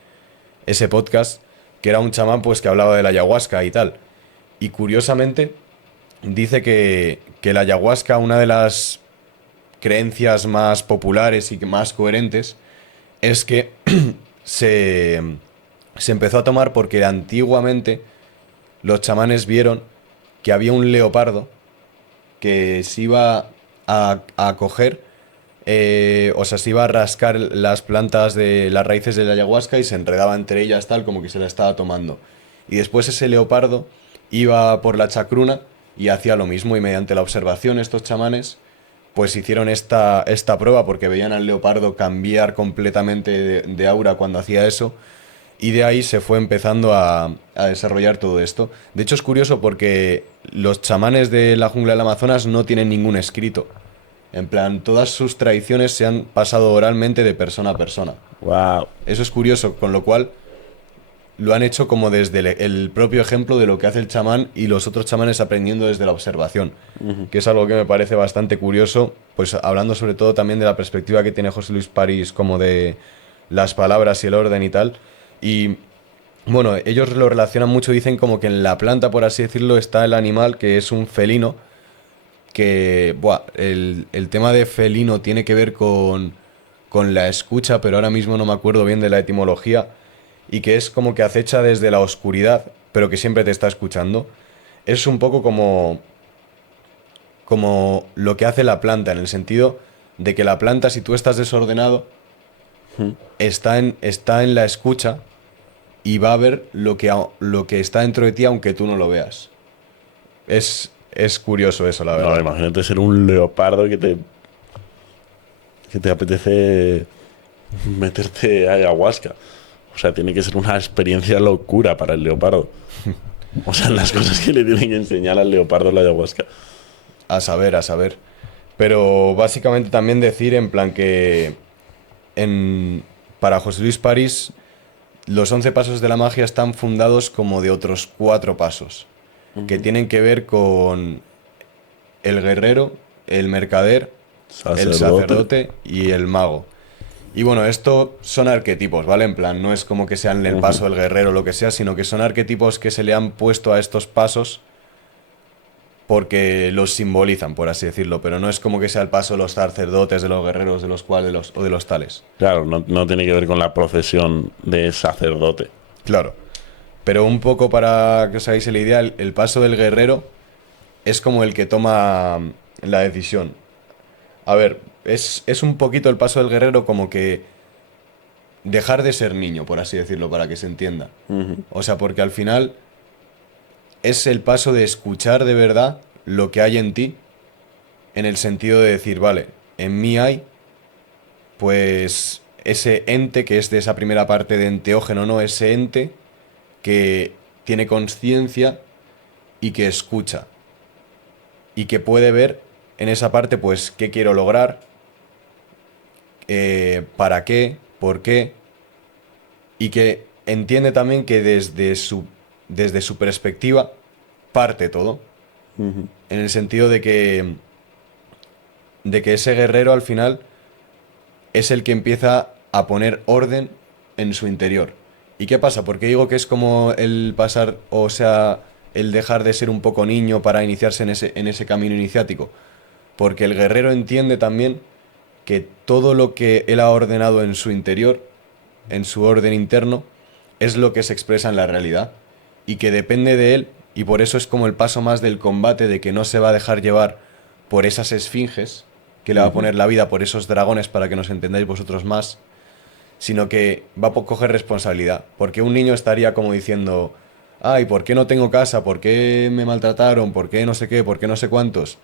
podcast, que era un chamán pues que hablaba de la ayahuasca y tal. Y curiosamente dice que la ayahuasca, una de las creencias más populares y más coherentes, es que se empezó a tomar porque antiguamente los chamanes vieron que había un leopardo que se iba a coger, o sea, se iba a rascar las plantas de las raíces de la ayahuasca y se enredaba entre ellas tal como que se la estaba tomando. Y después ese leopardo iba por la chacruna y hacía lo mismo, y mediante la observación estos chamanes pues hicieron esta prueba porque veían al leopardo cambiar completamente de aura cuando hacía eso. Y de ahí se fue empezando a desarrollar todo esto. De hecho es curioso porque los chamanes de la jungla del Amazonas no tienen ningún escrito. En plan, todas sus tradiciones se han pasado oralmente de persona a persona. Wow. Eso es curioso, con lo cual lo han hecho como desde el propio ejemplo de lo que hace el chamán y los otros chamanes aprendiendo desde la observación. Que es algo que me parece bastante curioso, pues hablando sobre todo también de la perspectiva que tiene José Luis París como de las palabras y el orden y tal. Y bueno, ellos lo relacionan mucho, dicen como que en la planta, por así decirlo, está el animal que es un felino, que el tema de felino tiene que ver con la escucha, pero ahora mismo no me acuerdo bien de la etimología, y que es como que acecha desde la oscuridad, pero que siempre te está escuchando. Es un poco como lo que hace la planta, en el sentido de que la planta, si tú estás desordenado, está en la escucha y va a ver lo que está dentro de ti aunque tú no lo veas. Es curioso eso, la verdad. No, imagínate ser un leopardo que te apetece meterte ayahuasca. O sea, tiene que ser una experiencia locura para el leopardo. O sea, las cosas que le tienen que enseñar al leopardo la ayahuasca. A saber. Pero básicamente también decir en plan que para José Luis París los 11 pasos de la magia están fundados como de otros 4 pasos que tienen que ver con el guerrero, el mercader, el sacerdote y el mago. Y bueno, esto son arquetipos, ¿vale? En plan, no es como que sean el paso del guerrero o lo que sea, sino que son arquetipos que se le han puesto a estos pasos porque los simbolizan, por así decirlo, pero no es como que sea el paso de los sacerdotes, de los guerreros, de los cuales, o de los tales. Claro, no tiene que ver con la procesión de sacerdote. Claro. Pero un poco para que os hagáis la idea, el paso del guerrero es como el que toma la decisión. A ver, es un poquito el paso del guerrero como que dejar de ser niño, por así decirlo, para que se entienda. O sea, porque al final es el paso de escuchar de verdad lo que hay en ti, en el sentido de decir, vale, en mí hay, pues, ese ente que es de esa primera parte de enteógeno, ¿no? Ese ente que tiene conciencia y que escucha. Y que puede ver en esa parte, pues, qué quiero lograr, para qué, por qué, y que entiende también que desde su perspectiva parte todo, en el sentido de que ese guerrero al final es el que empieza a poner orden en su interior. ¿Y qué pasa? Porque digo que es como el pasar, o sea, el dejar de ser un poco niño para iniciarse en ese camino iniciático. Porque el guerrero entiende también que todo lo que él ha ordenado en su interior, en su orden interno, es lo que se expresa en la realidad. Y que depende de él, y por eso es como el paso más del combate, de que no se va a dejar llevar por esas esfinges, que le va a poner la vida, por esos dragones, para que nos entendáis vosotros más, sino que va a coger responsabilidad. Porque un niño estaría como diciendo, ay, ¿por qué no tengo casa? ¿Por qué me maltrataron? ¿Por qué no sé qué? ¿Por qué no sé cuántos?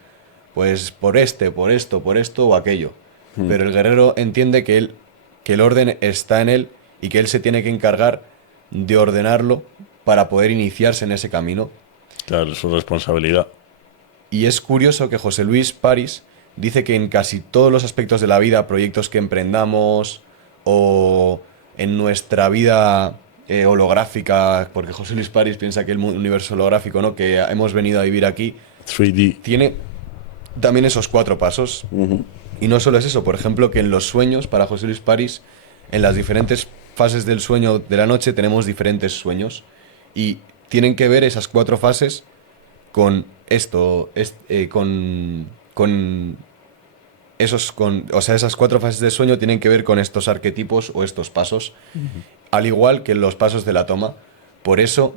Pues por por esto o aquello. Pero el guerrero entiende que el orden está en él y que él se tiene que encargar de ordenarlo para poder iniciarse en ese camino. Claro, es su responsabilidad. Y es curioso que José Luis París dice que en casi todos los aspectos de la vida, proyectos que emprendamos o en nuestra vida holográfica, porque José Luis París piensa que el universo holográfico, ¿no? Que hemos venido a vivir aquí, 3D. tiene también esos 4 pasos. Y no solo es eso, por ejemplo, que en los sueños, para José Luis París, en las diferentes fases del sueño de la noche tenemos diferentes sueños. Y tienen que ver esas 4 fases con esto, con esos, o sea, esas 4 fases de sueño tienen que ver con estos arquetipos o estos pasos, al igual que los pasos de la toma. Por eso,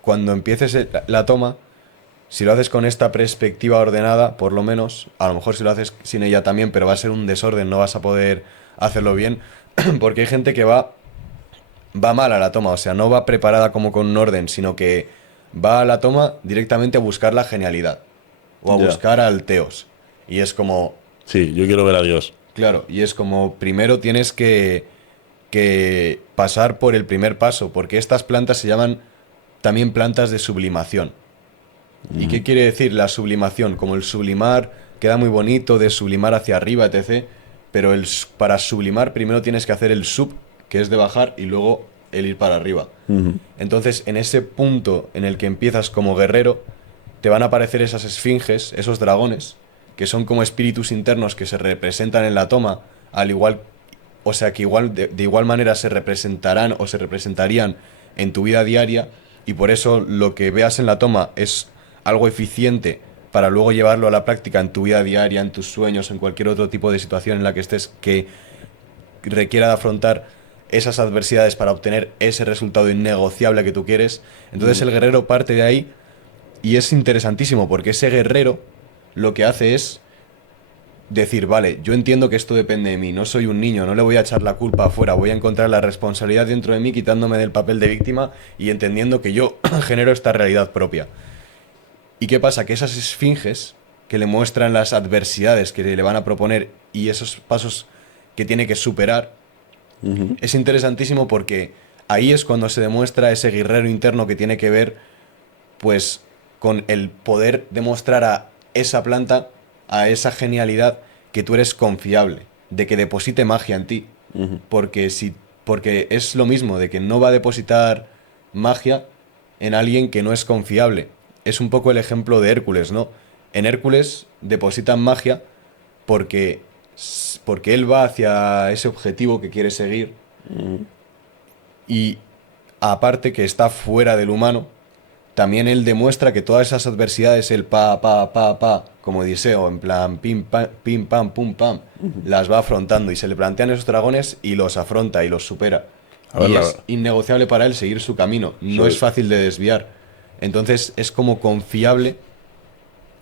cuando empieces la toma, si lo haces con esta perspectiva ordenada, por lo menos, a lo mejor si lo haces sin ella también, pero va a ser un desorden, no vas a poder hacerlo bien, porque hay gente que va mal a la toma, o sea, no va preparada como con un orden, sino que va a la toma directamente a buscar la genialidad o a Ya. buscar al teos. Y es como, Sí, yo quiero ver a Dios. claro, y es como primero tienes que pasar por el primer paso, porque estas plantas se llaman también plantas de sublimación. ¿Y qué quiere decir la sublimación? Como el sublimar queda muy bonito, de sublimar hacia arriba, etc. Pero para sublimar primero tienes que hacer el sub, que es de bajar, y luego el ir para arriba. Entonces, en ese punto en el que empiezas como guerrero, te van a aparecer esas esfinges, esos dragones, que son como espíritus internos que se representan en la toma, al igual, o sea que igual de igual manera se representarán o se representarían en tu vida diaria, y por eso lo que veas en la toma es algo eficiente para luego llevarlo a la práctica en tu vida diaria, en tus sueños, en cualquier otro tipo de situación en la que estés que requiera de afrontar esas adversidades para obtener ese resultado innegociable que tú quieres. Entonces el guerrero parte de ahí y es interesantísimo porque ese guerrero lo que hace es decir, vale, yo entiendo que esto depende de mí, no soy un niño, no le voy a echar la culpa afuera, voy a encontrar la responsabilidad dentro de mí quitándome del papel de víctima y entendiendo que yo genero esta realidad propia. ¿Y qué pasa? Que esas esfinges que le muestran las adversidades que le van a proponer y esos pasos que tiene que superar, es interesantísimo porque ahí es cuando se demuestra ese guerrero interno que tiene que ver pues con el poder demostrar a esa planta, a esa genialidad, que tú eres confiable, de que deposite magia en ti. Porque es lo mismo, de que no va a depositar magia en alguien que no es confiable. Es un poco el ejemplo de Hércules, ¿no? En Hércules depositan magia porque porque él va hacia ese objetivo que quiere seguir y aparte que está fuera del humano, también él demuestra que todas esas adversidades, el pa, como Odiseo, en plan pim, pam, pum, pam, las va afrontando y se le plantean esos dragones y los afronta y los supera. A ver, Y es innegociable para él seguir su camino, no Sí. es fácil de desviar. Entonces es como confiable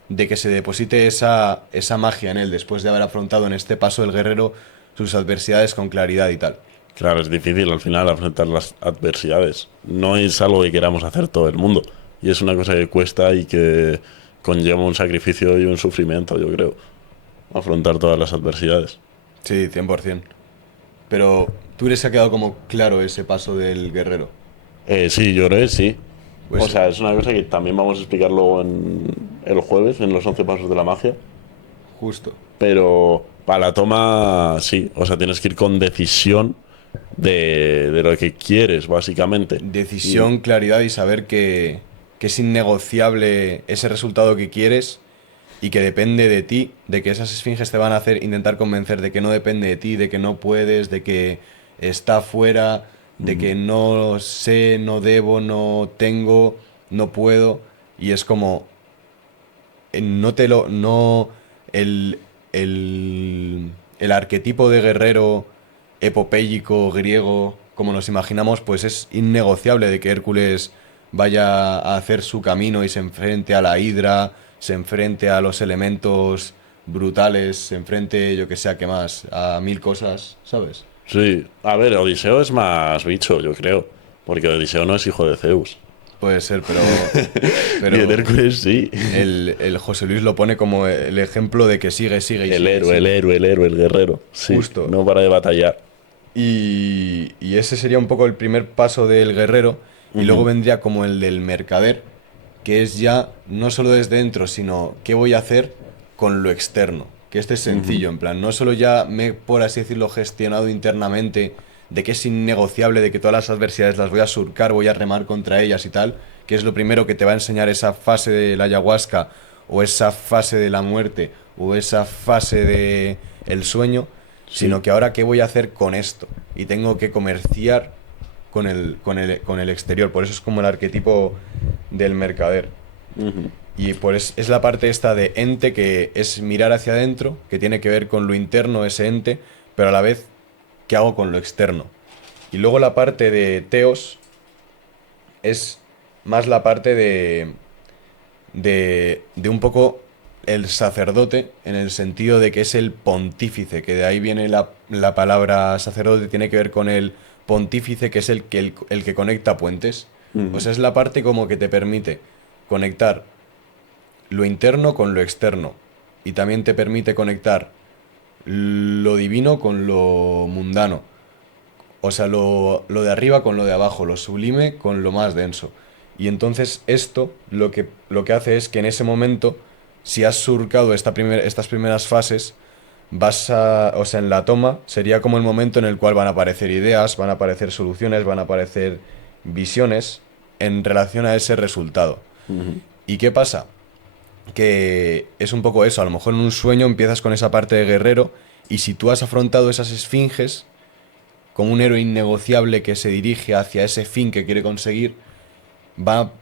de que se deposite esa magia en él después de haber afrontado en este paso del guerrero sus adversidades con claridad y tal. Claro, es difícil al final afrontar las adversidades. No es algo que queramos hacer todo el mundo. Y es una cosa que cuesta y que conlleva un sacrificio y un sufrimiento, yo creo. Afrontar todas las adversidades. Sí, 100%. Pero tú les ha quedado como claro ese paso del guerrero. Sí, yo creo que sí. Pues- O sea, es una cosa que también vamos a explicar luego en el jueves, en los 11 pasos de la magia. Justo. Pero para la toma, sí. O sea, tienes que ir con decisión de lo que quieres, básicamente. Decisión, claridad y saber que es innegociable ese resultado que quieres y que depende de ti, de que esas esfinges te van a hacer intentar convencer de que no depende de ti, de que no puedes, de que está fuera, de que no sé, no debo, no tengo, no puedo. Y es como, no te lo, no, el, el arquetipo de guerrero epopéyico griego, como nos imaginamos, pues es innegociable de que Hércules vaya a hacer su camino y se enfrente a la hidra, se enfrente a los elementos brutales, se enfrente, yo que sé, a qué más, a mil cosas, ¿sabes? Sí. A ver, Odiseo es más bicho, yo creo. Porque Odiseo no es hijo de Zeus. Puede ser, pero, Y el Hércules sí. el José Luis lo pone como el ejemplo de que sigue, sigue y El sigue, héroe, sigue. el héroe, el héroe, el guerrero. Sí, Justo. no para de batallar. Y ese sería un poco el primer paso del guerrero. Y luego vendría como el del mercader, que es ya no solo desde dentro, sino qué voy a hacer con lo externo. Que este es sencillo, en plan, no solo ya me, por así decirlo, gestionado internamente, de que es innegociable, de que todas las adversidades las voy a surcar, voy a remar contra ellas y tal, que es lo primero que te va a enseñar esa fase de la ayahuasca, o esa fase de la muerte, o esa fase de el sueño, sino que ahora qué voy a hacer con esto. Y tengo que comerciar con el exterior. Por eso es como el arquetipo del mercader. Y pues es la parte esta de ente que es mirar hacia adentro, que tiene que ver con lo interno, ese ente, pero a la vez, ¿qué hago con lo externo? Y luego la parte de Teos es más la parte de un poco el sacerdote, en el sentido de que es el pontífice, que de ahí viene la palabra sacerdote, tiene que ver con el pontífice, que es el que conecta puentes. Pues es la parte como que te permite conectar lo interno con lo externo. Y también te permite conectar lo divino con lo mundano. O sea, lo de arriba con lo de abajo, lo sublime con lo más denso. Y entonces esto lo que hace es que en ese momento, si has surcado estas primeras fases, o sea, en la toma sería como el momento en el cual van a aparecer ideas, van a aparecer soluciones, van a aparecer visiones en relación a ese resultado. ¿Y qué pasa? Que es un poco eso, a lo mejor en un sueño empiezas con esa parte de guerrero y si tú has afrontado esas esfinges como un héroe innegociable que se dirige hacia ese fin que quiere conseguir,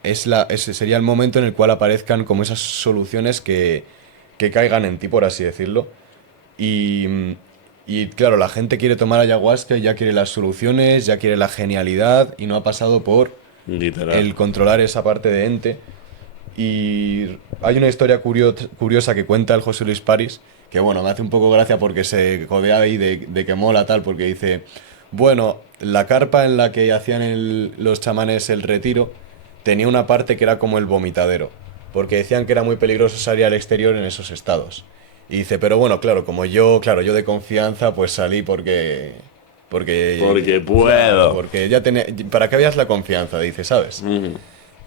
ese sería el momento en el cual aparezcan como esas soluciones que caigan en ti, por así decirlo. Y claro, la gente quiere tomar ayahuasca y ya quiere las soluciones, ya quiere la genialidad y no ha pasado por Literal. el controlar esa parte de ente. Y hay una historia curiosa que cuenta el José Luis París, que bueno, me hace un poco gracia porque se codea ahí de que mola tal, porque dice, bueno, la carpa en la que hacían los chamanes el retiro tenía una parte que era como el vomitadero, porque decían que era muy peligroso salir al exterior en esos estados. Y dice, pero bueno, claro, yo de confianza pues salí porque... Porque puedo. Porque ya tenía... ¿Para qué habías la confianza? Dice, ¿sabes?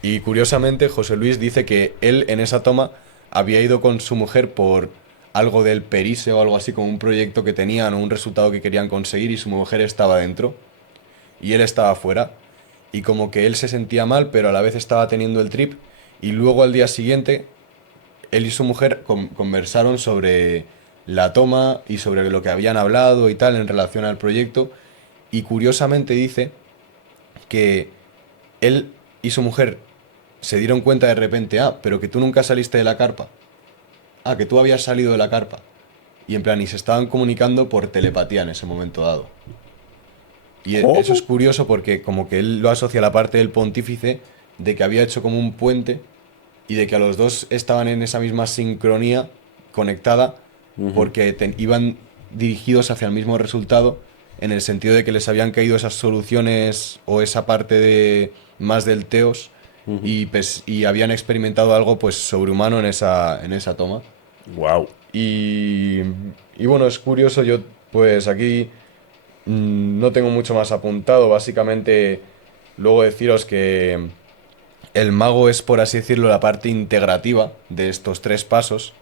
Y curiosamente José Luis dice que él en esa toma había ido con su mujer por algo del Perise o algo así, como un proyecto que tenían o un resultado que querían conseguir y su mujer estaba dentro y él estaba fuera. Y como que él se sentía mal, pero a la vez estaba teniendo el trip. Y luego al día siguiente, él y su mujer conversaron la toma y sobre lo que habían hablado y tal en relación al proyecto. Y curiosamente dice que él y su mujer se dieron cuenta de repente, pero que tú nunca saliste de la carpa. Que tú habías salido de la carpa. Y en plan, y se estaban comunicando por telepatía en ese momento dado. Y eso es ¿Cómo? curioso porque como que él lo asocia a la parte del pontífice de que había hecho como un puente y de que a los dos estaban en esa misma sincronía conectada Ujú, porque iban dirigidos hacia el mismo resultado en el sentido de que les habían caído esas soluciones o esa parte de más del teos ujú. y habían experimentado algo pues sobrehumano en esa toma. Wow. Y, y bueno, es curioso, yo pues aquí no tengo mucho más apuntado, básicamente luego deciros que el mago es, por así decirlo, la parte integrativa de estos tres pasos,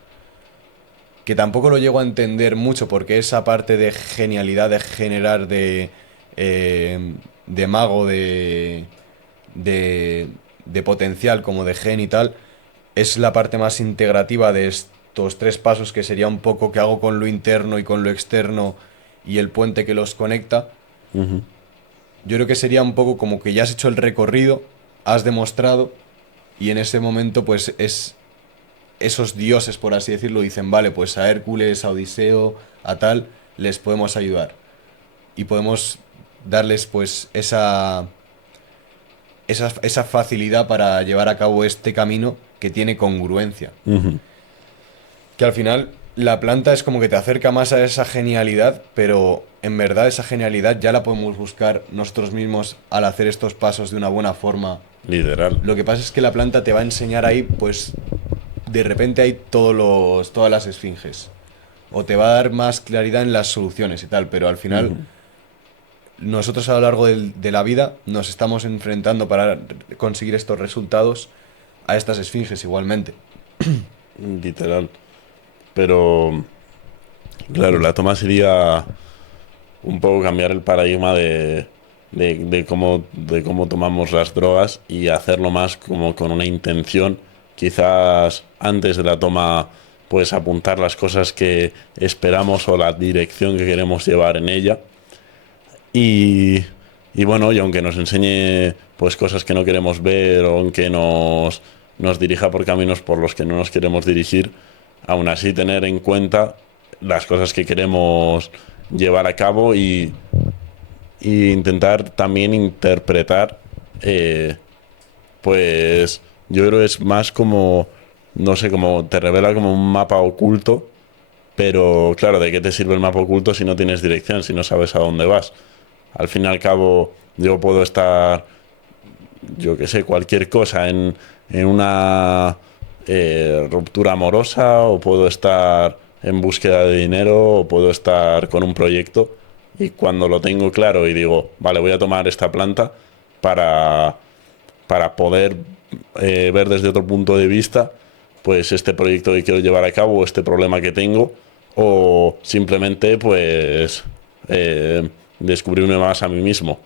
que tampoco lo llego a entender mucho porque esa parte de genialidad, de generar de mago, de, de potencial como de gen y tal, es la parte más integrativa de estos tres pasos que sería un poco que hago con lo interno y con lo externo y el puente que los conecta. Ujú. Yo creo que sería un poco como que ya has hecho el recorrido, has demostrado y en ese momento pues es esos dioses, por así decirlo, dicen, vale, pues a Hércules, a Odiseo, a tal, les podemos ayudar. Y podemos darles pues esa facilidad para llevar a cabo este camino que tiene congruencia. Ujú. Que al final la planta es como que te acerca más a esa genialidad, pero en verdad esa genialidad ya la podemos buscar nosotros mismos al hacer estos pasos de una buena forma. Literal. Lo que pasa es que la planta te va a enseñar ahí, pues de repente hay todas las esfinges. O te va a dar más claridad en las soluciones y tal, pero al final Ujú. nosotros a lo largo de la vida nos estamos enfrentando para conseguir estos resultados a estas esfinges igualmente. Literal. Pero, claro, la toma sería un poco cambiar el paradigma de cómo tomamos las drogas y hacerlo más como con una intención. Quizás antes de la toma, pues apuntar las cosas que esperamos o la dirección que queremos llevar en ella. Y, y bueno, y aunque nos enseñe pues cosas que no queremos ver o aunque nos dirija por caminos por los que no nos queremos dirigir, aún así tener en cuenta las cosas que queremos llevar a cabo y intentar también interpretar, eh, pues yo creo es más como, no sé, como te revela como un mapa oculto, pero claro, ¿de qué te sirve el mapa oculto si no tienes dirección, si no sabes a dónde vas? Al fin y al cabo, yo puedo estar, yo qué sé, cualquier cosa en una ruptura amorosa, o puedo estar en búsqueda de dinero, o puedo estar con un proyecto. Y cuando lo tengo claro y digo, vale, voy a tomar esta planta para, para poder ver desde otro punto de vista, pues este proyecto que quiero llevar a cabo, este problema que tengo, o simplemente, pues, descubrirme más a mí mismo.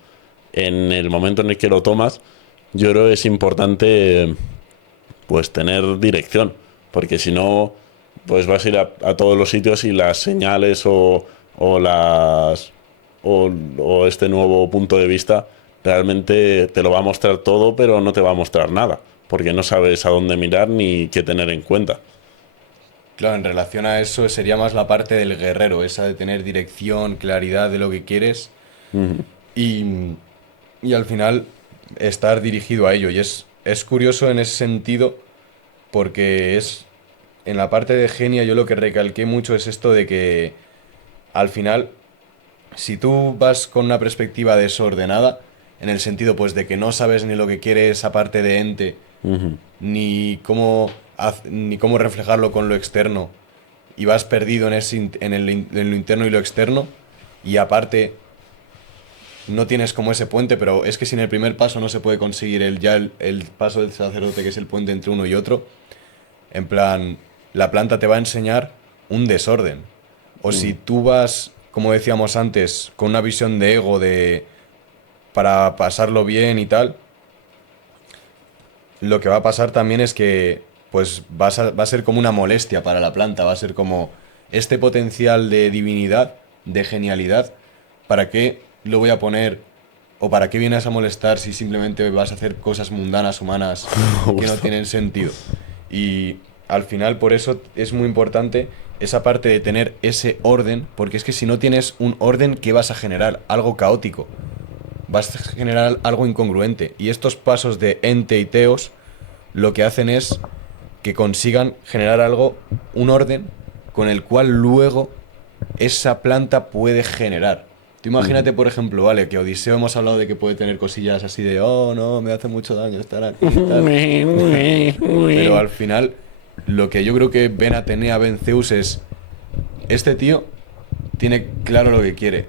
En el momento en el que lo tomas, yo creo que es importante, pues, tener dirección, porque si no, pues vas a ir a todos los sitios y las señales o las o este nuevo punto de vista realmente te lo va a mostrar todo, pero no te va a mostrar nada, porque no sabes a dónde mirar ni qué tener en cuenta. Claro, en relación a eso sería más la parte del guerrero, esa de tener dirección, claridad de lo que quieres Ujú, y, y al final estar dirigido a ello. Y es curioso en ese sentido porque es, en la parte de genia yo lo que recalqué mucho es esto de que al final, si tú vas con una perspectiva desordenada, en el sentido pues de que no sabes ni lo que quiere esa parte de ente, ujú, ni cómo reflejarlo con lo externo, y vas perdido en lo interno y lo externo, y aparte no tienes como ese puente, pero es que sin el primer paso no se puede conseguir el paso del sacerdote, que es el puente entre uno y otro. En plan, la planta te va a enseñar un desorden. O si ujú. tú vas, como decíamos antes, con una visión de ego de para pasarlo bien y tal, lo que va a pasar también es que pues va a ser como una molestia para la planta, va a ser como este potencial de divinidad, de genialidad, ¿para qué lo voy a poner? ¿O para qué vienes a molestar si simplemente vas a hacer cosas mundanas, humanas, que no tienen sentido? Y al final, por eso es muy importante esa parte de tener ese orden, porque es que si no tienes un orden, ¿qué vas a generar? Algo caótico. Vas a generar algo incongruente. Y estos pasos de ente y teos lo que hacen es que consigan generar algo, un orden, con el cual luego esa planta puede generar. Tú imagínate, por ejemplo, vale, que Odiseo hemos hablado de que puede tener cosillas así de, oh, no, me hace mucho daño estar aquí y tal. Pero al final, lo que yo creo que ven Atenea, ven Zeus es, este tío tiene claro lo que quiere.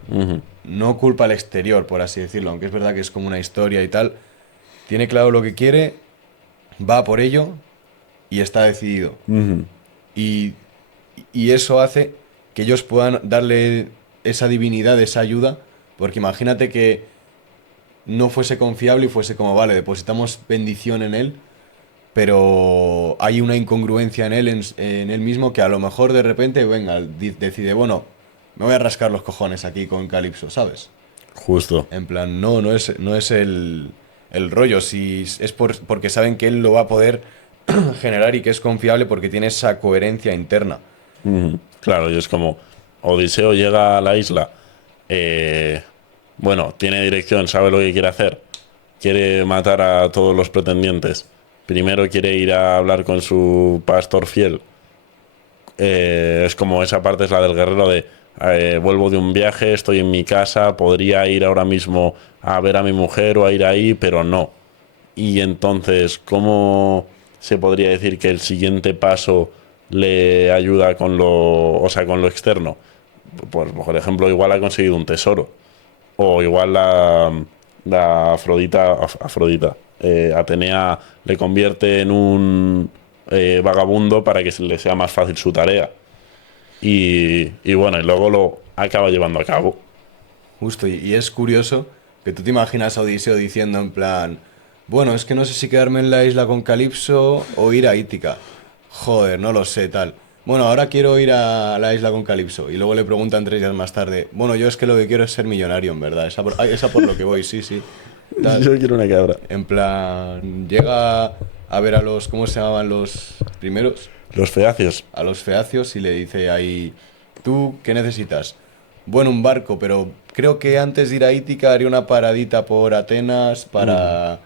No culpa al exterior, por así decirlo, aunque es verdad que es como una historia y tal. Tiene claro lo que quiere, va por ello y está decidido. Y eso hace que ellos puedan darle esa divinidad, esa ayuda, porque imagínate que no fuese confiable y fuese como, vale, depositamos bendición en él, pero hay una incongruencia en él, en él mismo, que a lo mejor de repente, venga, decide, bueno, me voy a rascar los cojones aquí con Calipso, ¿sabes? Justo. En plan, no es el rollo, si es porque saben que él lo va a poder generar y que es confiable porque tiene esa coherencia interna. Claro, y es como Odiseo llega a la isla, bueno, tiene dirección, sabe lo que quiere hacer, quiere matar a todos los pretendientes. Primero quiere ir a hablar con su pastor fiel. Es como esa parte es la del guerrero de vuelvo de un viaje, estoy en mi casa, podría ir ahora mismo a ver a mi mujer o a ir ahí, pero no. Y entonces, ¿cómo se podría decir que el siguiente paso le ayuda con con lo externo? Pues, por ejemplo, igual ha conseguido un tesoro. O igual la Afrodita, Atenea le convierte en un vagabundo para que le sea más fácil su tarea. Y bueno, y luego lo acaba llevando a cabo. Justo, y es curioso que tú te imaginas a Odiseo diciendo en plan, bueno, es que no sé si quedarme en la isla con Calipso o ir a Ítica. Joder, no lo sé, tal. Bueno, ahora quiero ir a la isla con Calipso. Y luego le preguntan 3 días más tarde, bueno, yo es que lo que quiero es ser millonario, en verdad. Esa por lo que voy, sí, sí. Tal. Yo quiero una cabra. En plan, llega a ver a los, ¿cómo se llamaban los primeros? Los feacios. A los feacios y le dice ahí, ¿tú qué necesitas? Bueno, un barco, pero creo que antes de ir a Ítica haré una paradita por Atenas para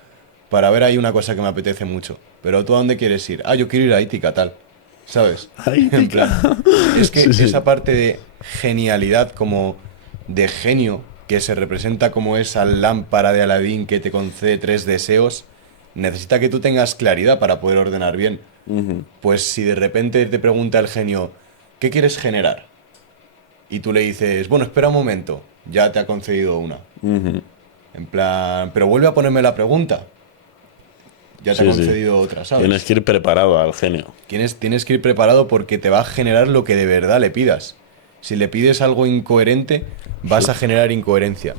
ver ahí una cosa que me apetece mucho. Pero ¿tú a dónde quieres ir? Ah, yo quiero ir a Ítica, tal. ¿Sabes? En plan, es que Sí. esa parte de genialidad, como de genio, que se representa como esa lámpara de Aladín que te concede 3 deseos, necesita que tú tengas claridad para poder ordenar bien. Pues si de repente te pregunta el genio, ¿qué quieres generar? Y tú le dices, bueno, espera un momento, ya te ha concedido una. En plan, pero vuelve a ponerme la pregunta. Ya te ha concedido otra, ¿sabes? Tienes que ir preparado al genio. Tienes que ir preparado porque te va a generar lo que de verdad le pidas. Si le pides algo incoherente, vas a generar incoherencia.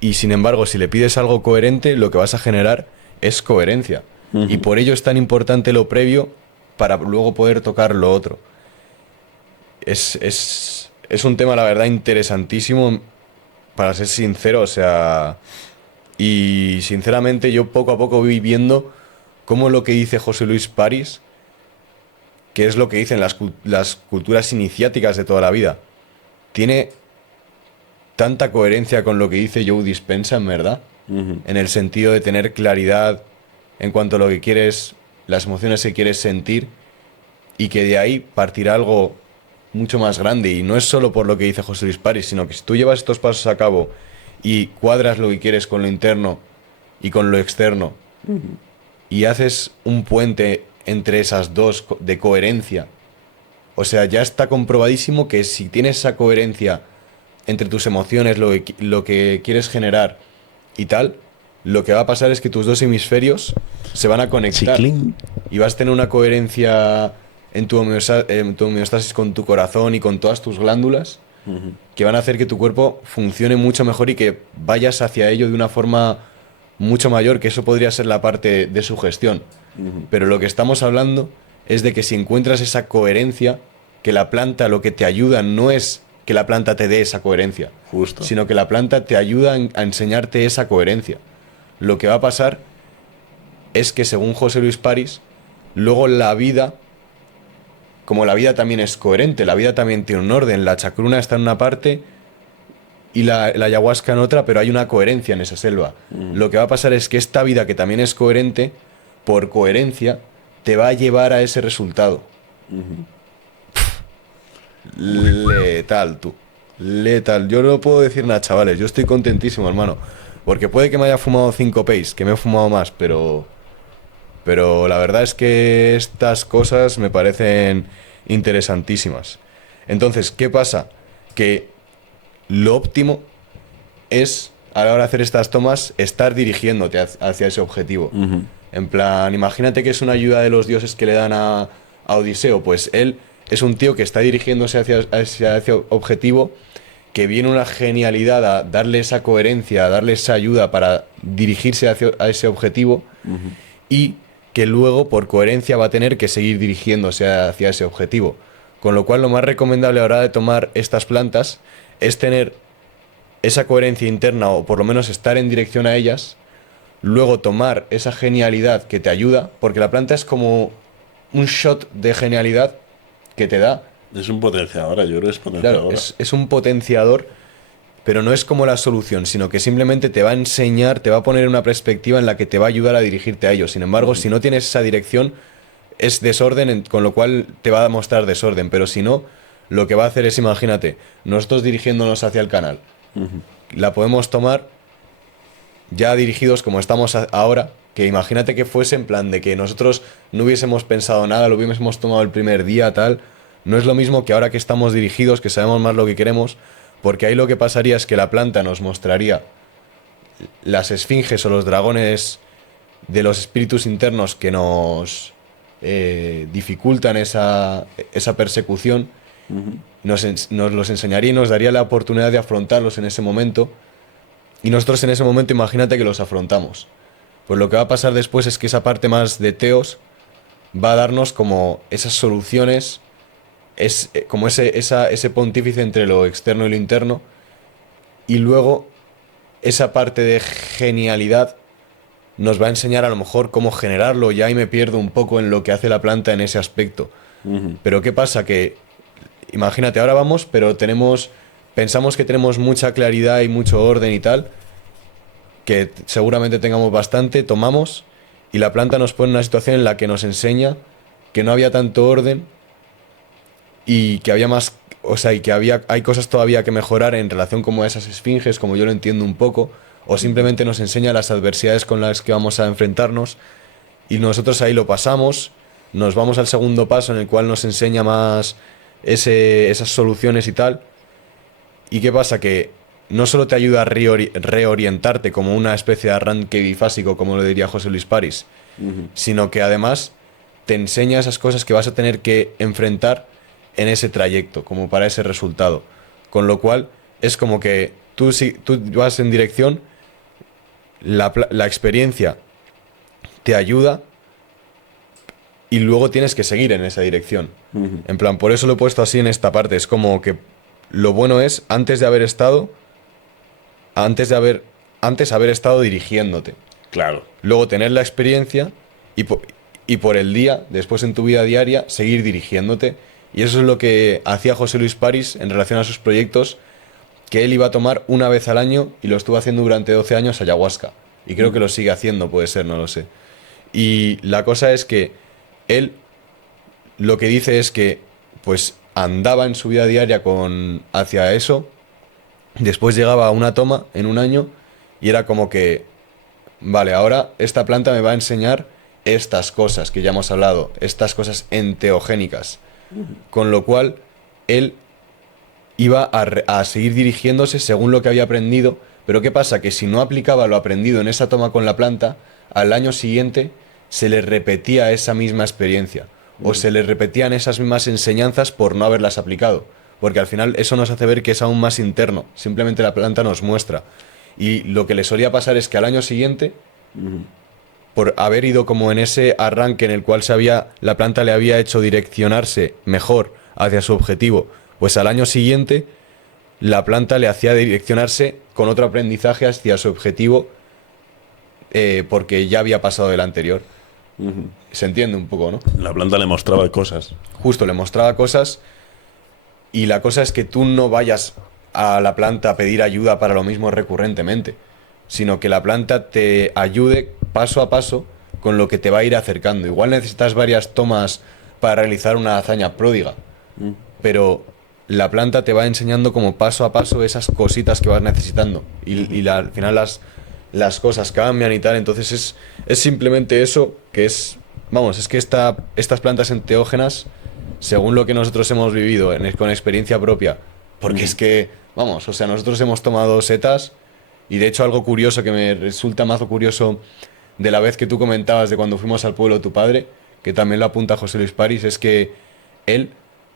Y sin embargo, si le pides algo coherente, lo que vas a generar es coherencia. Y por ello es tan importante lo previo para luego poder tocar lo otro. Es un tema, la verdad, interesantísimo, para ser sincero, o sea... Y sinceramente yo poco a poco voy viendo cómo lo que dice José Luis París, que es lo que dicen las culturas iniciáticas de toda la vida, tiene tanta coherencia con lo que dice Joe Dispenza, en verdad, en el sentido de tener claridad en cuanto a lo que quieres, las emociones que quieres sentir, y que de ahí partirá algo mucho más grande. Y no es solo por lo que dice José Luis París, sino que si tú llevas estos pasos a cabo y cuadras lo que quieres con lo interno y con lo externo, y haces un puente entre esas dos de coherencia, o sea, ya está comprobadísimo que si tienes esa coherencia entre tus emociones, lo que quieres generar y tal, lo que va a pasar es que tus dos hemisferios se van a conectar. Chiclín. Y vas a tener una coherencia en tu homeostasis con tu corazón y con todas tus glándulas, que van a hacer que tu cuerpo funcione mucho mejor y que vayas hacia ello de una forma mucho mayor, que eso podría ser la parte de sugestión. Pero lo que estamos hablando es de que si encuentras esa coherencia, que la planta lo que te ayuda no es que la planta te dé esa coherencia, Justo. sino que la planta te ayuda a enseñarte esa coherencia. Lo que va a pasar es que, según José Luis París, luego la vida, como la vida también es coherente, la vida también tiene un orden, la chacruna está en una parte y la ayahuasca en otra, pero hay una coherencia en esa selva. Lo que va a pasar es que esta vida, que también es coherente, por coherencia, te va a llevar a ese resultado. Letal, tú. Letal. Yo no puedo decir nada, chavales. Yo estoy contentísimo, hermano. Porque puede que me haya fumado 5 Pace, que me he fumado más, pero la verdad es que estas cosas me parecen interesantísimas. Entonces, ¿qué pasa? Que lo óptimo es, a la hora de hacer estas tomas, estar dirigiéndote hacia ese objetivo. En plan, imagínate que es una ayuda de los dioses que le dan a Odiseo. Pues él es un tío que está dirigiéndose hacia ese objetivo, que viene una genialidad a darle esa coherencia, a darle esa ayuda para dirigirse a ese objetivo, y que luego, por coherencia, va a tener que seguir dirigiéndose hacia ese objetivo. Con lo cual, lo más recomendable a la hora de tomar estas plantas es tener esa coherencia interna, o por lo menos estar en dirección a ellas, luego tomar esa genialidad que te ayuda, porque la planta es como un shot de genialidad que te da. Es un potenciador, yo creo que es potenciador. Claro, es un potenciador, pero no es como la solución, sino que simplemente te va a enseñar, te va a poner una perspectiva en la que te va a ayudar a dirigirte a ello. Sin embargo, si no tienes esa dirección, es desorden, con lo cual te va a mostrar desorden. Pero si no, lo que va a hacer es, imagínate, nosotros dirigiéndonos hacia el canal. La podemos tomar ya dirigidos como estamos ahora, que imagínate que fuese en plan de que nosotros no hubiésemos pensado nada, lo hubiésemos tomado el primer día, tal. No es lo mismo que ahora que estamos dirigidos, que sabemos más lo que queremos, porque ahí lo que pasaría es que la planta nos mostraría las esfinges o los dragones de los espíritus internos que nos dificultan esa persecución. Nos los enseñaría y nos daría la oportunidad de afrontarlos en ese momento, y nosotros en ese momento imagínate que los afrontamos. Pues lo que va a pasar después es que esa parte más de Teos va a darnos como esas soluciones, es como ese pontífice entre lo externo y lo interno, y luego esa parte de genialidad nos va a enseñar a lo mejor cómo generarlo. Ya ahí me pierdo un poco en lo que hace la planta en ese aspecto. Pero ¿qué pasa? Que imagínate, ahora vamos, pero pensamos que tenemos mucha claridad y mucho orden y tal, que seguramente tengamos bastante, tomamos, y la planta nos pone en una situación en la que nos enseña que no había tanto orden y que había más, o sea, y que hay cosas todavía que mejorar en relación como a esas esfinges, como yo lo entiendo un poco, o simplemente nos enseña las adversidades con las que vamos a enfrentarnos, y nosotros ahí lo pasamos, nos vamos al segundo paso en el cual nos enseña más esas soluciones y tal. ¿Y qué pasa? Que no solo te ayuda a reorientarte como una especie de arranque bifásico, como lo diría José Luis París, sino que además te enseña esas cosas que vas a tener que enfrentar en ese trayecto, como para ese resultado. Con lo cual, es como que tú vas en dirección, la experiencia te ayuda, y luego tienes que seguir en esa dirección. En plan, por eso lo he puesto así en esta parte. Es como que lo bueno es, antes haber estado dirigiéndote. Claro. Luego tener la experiencia y por el día, después en tu vida diaria, seguir dirigiéndote. Y eso es lo que hacía José Luis París en relación a sus proyectos, que él iba a tomar una vez al año, y lo estuvo haciendo durante 12 años ayahuasca. Y creo que lo sigue haciendo, puede ser, no lo sé. Y la cosa es que él lo que dice es que pues andaba en su vida diaria hacia eso. Después llegaba a una toma en un año y era como que, vale, ahora esta planta me va a enseñar estas cosas que ya hemos hablado, estas cosas enteogénicas. Con lo cual, él iba a seguir dirigiéndose según lo que había aprendido. Pero ¿qué pasa? Que si no aplicaba lo aprendido en esa toma con la planta, al año siguiente se le repetía esa misma experiencia, o se le repetían esas mismas enseñanzas por no haberlas aplicado, porque al final eso nos hace ver que es aún más interno, simplemente la planta nos muestra. Y lo que le solía pasar es que al año siguiente, por haber ido como en ese arranque en el cual la planta le había hecho direccionarse mejor hacia su objetivo, pues al año siguiente la planta le hacía direccionarse con otro aprendizaje hacia su objetivo, porque ya había pasado del anterior. Se entiende un poco, ¿no? La planta le mostraba cosas. Justo, le mostraba cosas, y la cosa es que tú no vayas a la planta a pedir ayuda para lo mismo recurrentemente, sino que la planta te ayude paso a paso con lo que te va a ir acercando. Igual necesitas varias tomas para realizar una hazaña pródiga, pero la planta te va enseñando como paso a paso esas cositas que vas necesitando, y al final las cosas cambian y tal. Entonces es simplemente eso, que es, vamos, es que estas plantas enteógenas, según lo que nosotros hemos vivido con experiencia propia, porque es que, vamos, o sea, nosotros hemos tomado setas, y de hecho algo curioso que me resulta mazo curioso de la vez que tú comentabas de cuando fuimos al pueblo de tu padre, que también lo apunta José Luis París, es que él,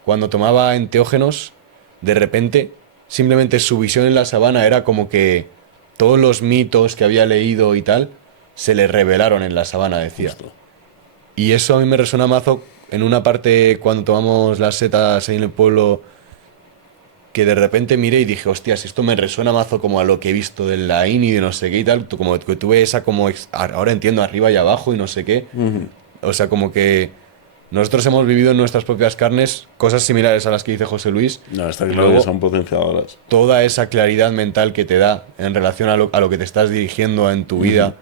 cuando tomaba enteógenos, de repente, simplemente su visión en la sabana era como que todos los mitos que había leído y tal se le revelaron en la sabana, decía. Justo. Y eso a mí me resuena mazo en una parte cuando tomamos las setas ahí en el pueblo, que de repente miré y dije, hostias, esto me resuena mazo como a lo que he visto de la INI, de no sé qué y tal, como que tuve esa como, ahora entiendo, arriba y abajo y no sé qué. O sea, como que nosotros hemos vivido en nuestras propias carnes cosas similares a las que dice José Luis. No, está Y claro luego, que son potenciadoras. toda esa claridad mental que te da en relación a lo que te estás dirigiendo en tu vida,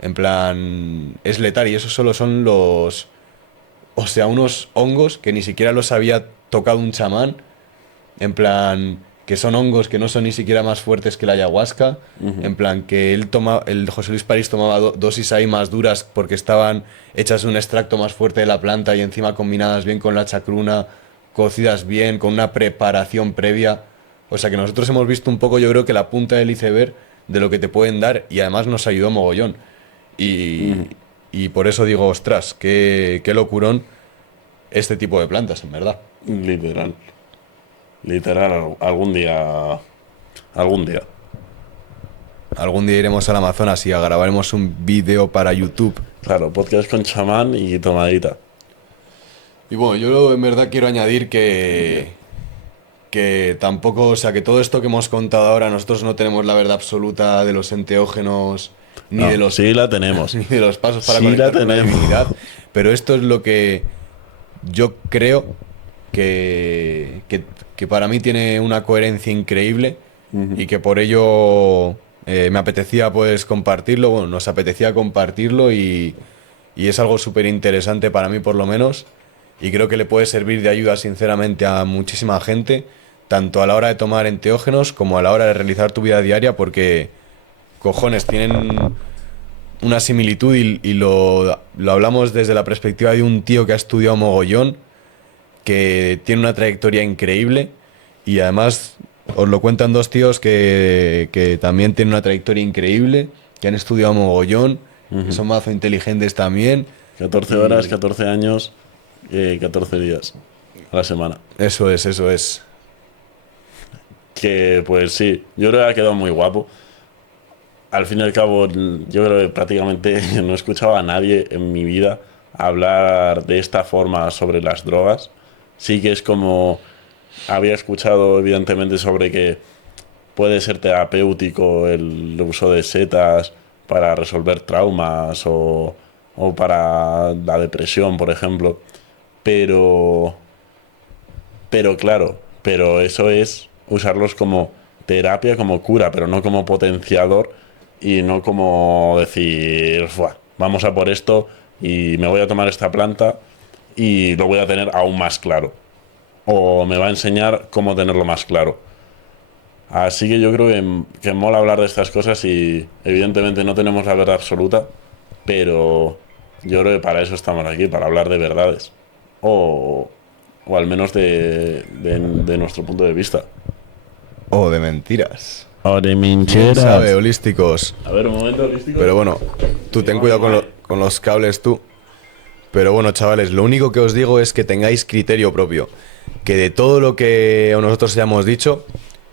en plan, es letal. Y eso solo son los... O sea, unos hongos que ni siquiera los había tocado un chamán, en plan, que son hongos que no son ni siquiera más fuertes que la ayahuasca, en plan, que el José Luis París tomaba dosis ahí más duras porque estaban hechas de un extracto más fuerte de la planta y encima combinadas bien con la chacruna, cocidas bien, con una preparación previa. O sea que nosotros hemos visto un poco, yo creo que la punta del iceberg de lo que te pueden dar, y además nos ayudó mogollón. Y por eso digo, ostras, qué locurón este tipo de plantas, en verdad. Literal. Literal, algún día. Algún día. Algún día iremos al Amazonas y grabaremos un vídeo para YouTube. Claro, podcast con chamán y tomadita. Y bueno, yo en verdad quiero añadir que tampoco, o sea, que todo esto que hemos contado ahora, nosotros no tenemos la verdad absoluta de los enteógenos, ni No, de los sí la tenemos. ni de los pasos para Sí conectar la con la tenemos. divinidad. Pero esto es lo que yo creo que para mí tiene una coherencia increíble, y que por ello me apetecía pues compartirlo, bueno, nos apetecía compartirlo, y es algo súper interesante para mí por lo menos, y creo que le puede servir de ayuda sinceramente a muchísima gente, tanto a la hora de tomar enteógenos como a la hora de realizar tu vida diaria, porque cojones, tienen una similitud, y lo hablamos desde la perspectiva de un tío que ha estudiado mogollón, que tiene una trayectoria increíble, y además os lo cuentan dos tíos que también tienen una trayectoria increíble, que han estudiado mogollón, que son mazo inteligentes también. 14 horas, 14 años, 14 días a la semana. Eso es. Que pues sí, yo creo que ha quedado muy guapo. Al fin y al cabo, yo creo que prácticamente no he escuchado a nadie en mi vida hablar de esta forma sobre las drogas. Sí que es como... Había escuchado evidentemente sobre que puede ser terapéutico el uso de setas para resolver traumas o para la depresión, por ejemplo. Pero claro, eso es usarlos como terapia, como cura, pero no como potenciador, y no como decir, vamos a por esto y me voy a tomar esta planta y lo voy a tener aún más claro. O me va a enseñar cómo tenerlo más claro. Así que yo creo que mola hablar de estas cosas, y evidentemente no tenemos la verdad absoluta, pero yo creo que para eso estamos aquí, para hablar de verdades. O al menos de nuestro punto de vista. O de mentiras. O de ¿Quién mincheras. sabe, holísticos? A ver, un momento, holístico. Pero bueno, tú ten cuidado con los cables tú. Pero bueno, chavales, lo único que os digo es que tengáis criterio propio. Que de todo lo que nosotros hayamos dicho,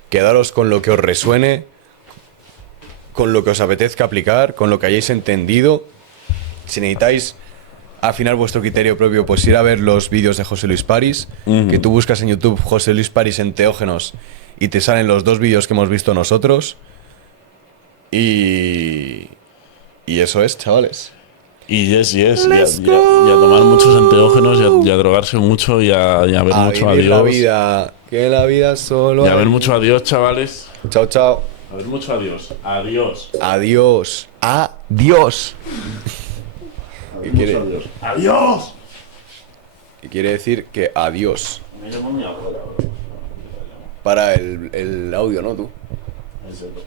quedaros con lo que os resuene, con lo que os apetezca aplicar, con lo que hayáis entendido. Si necesitáis afinar vuestro criterio propio, pues ir a ver los vídeos de José Luis Paris, que tú buscas en YouTube José Luis Paris enteógenos y te salen los 2 vídeos que hemos visto nosotros. Y eso es, chavales. Y yes. Y a tomar muchos enteógenos y a drogarse mucho y a ver mucho vivir la adiós. vida, que la vida solo Y a ver hay. mucho adiós, chavales. Chao, chao. A ver mucho adiós. Adiós. Adiós. Adiós. ¿Qué quiere? Mucho adiós. ¡Adiós! Y quiere decir que adiós. Me llamo mi abuela. Para el audio, ¿no? Tú. En serio.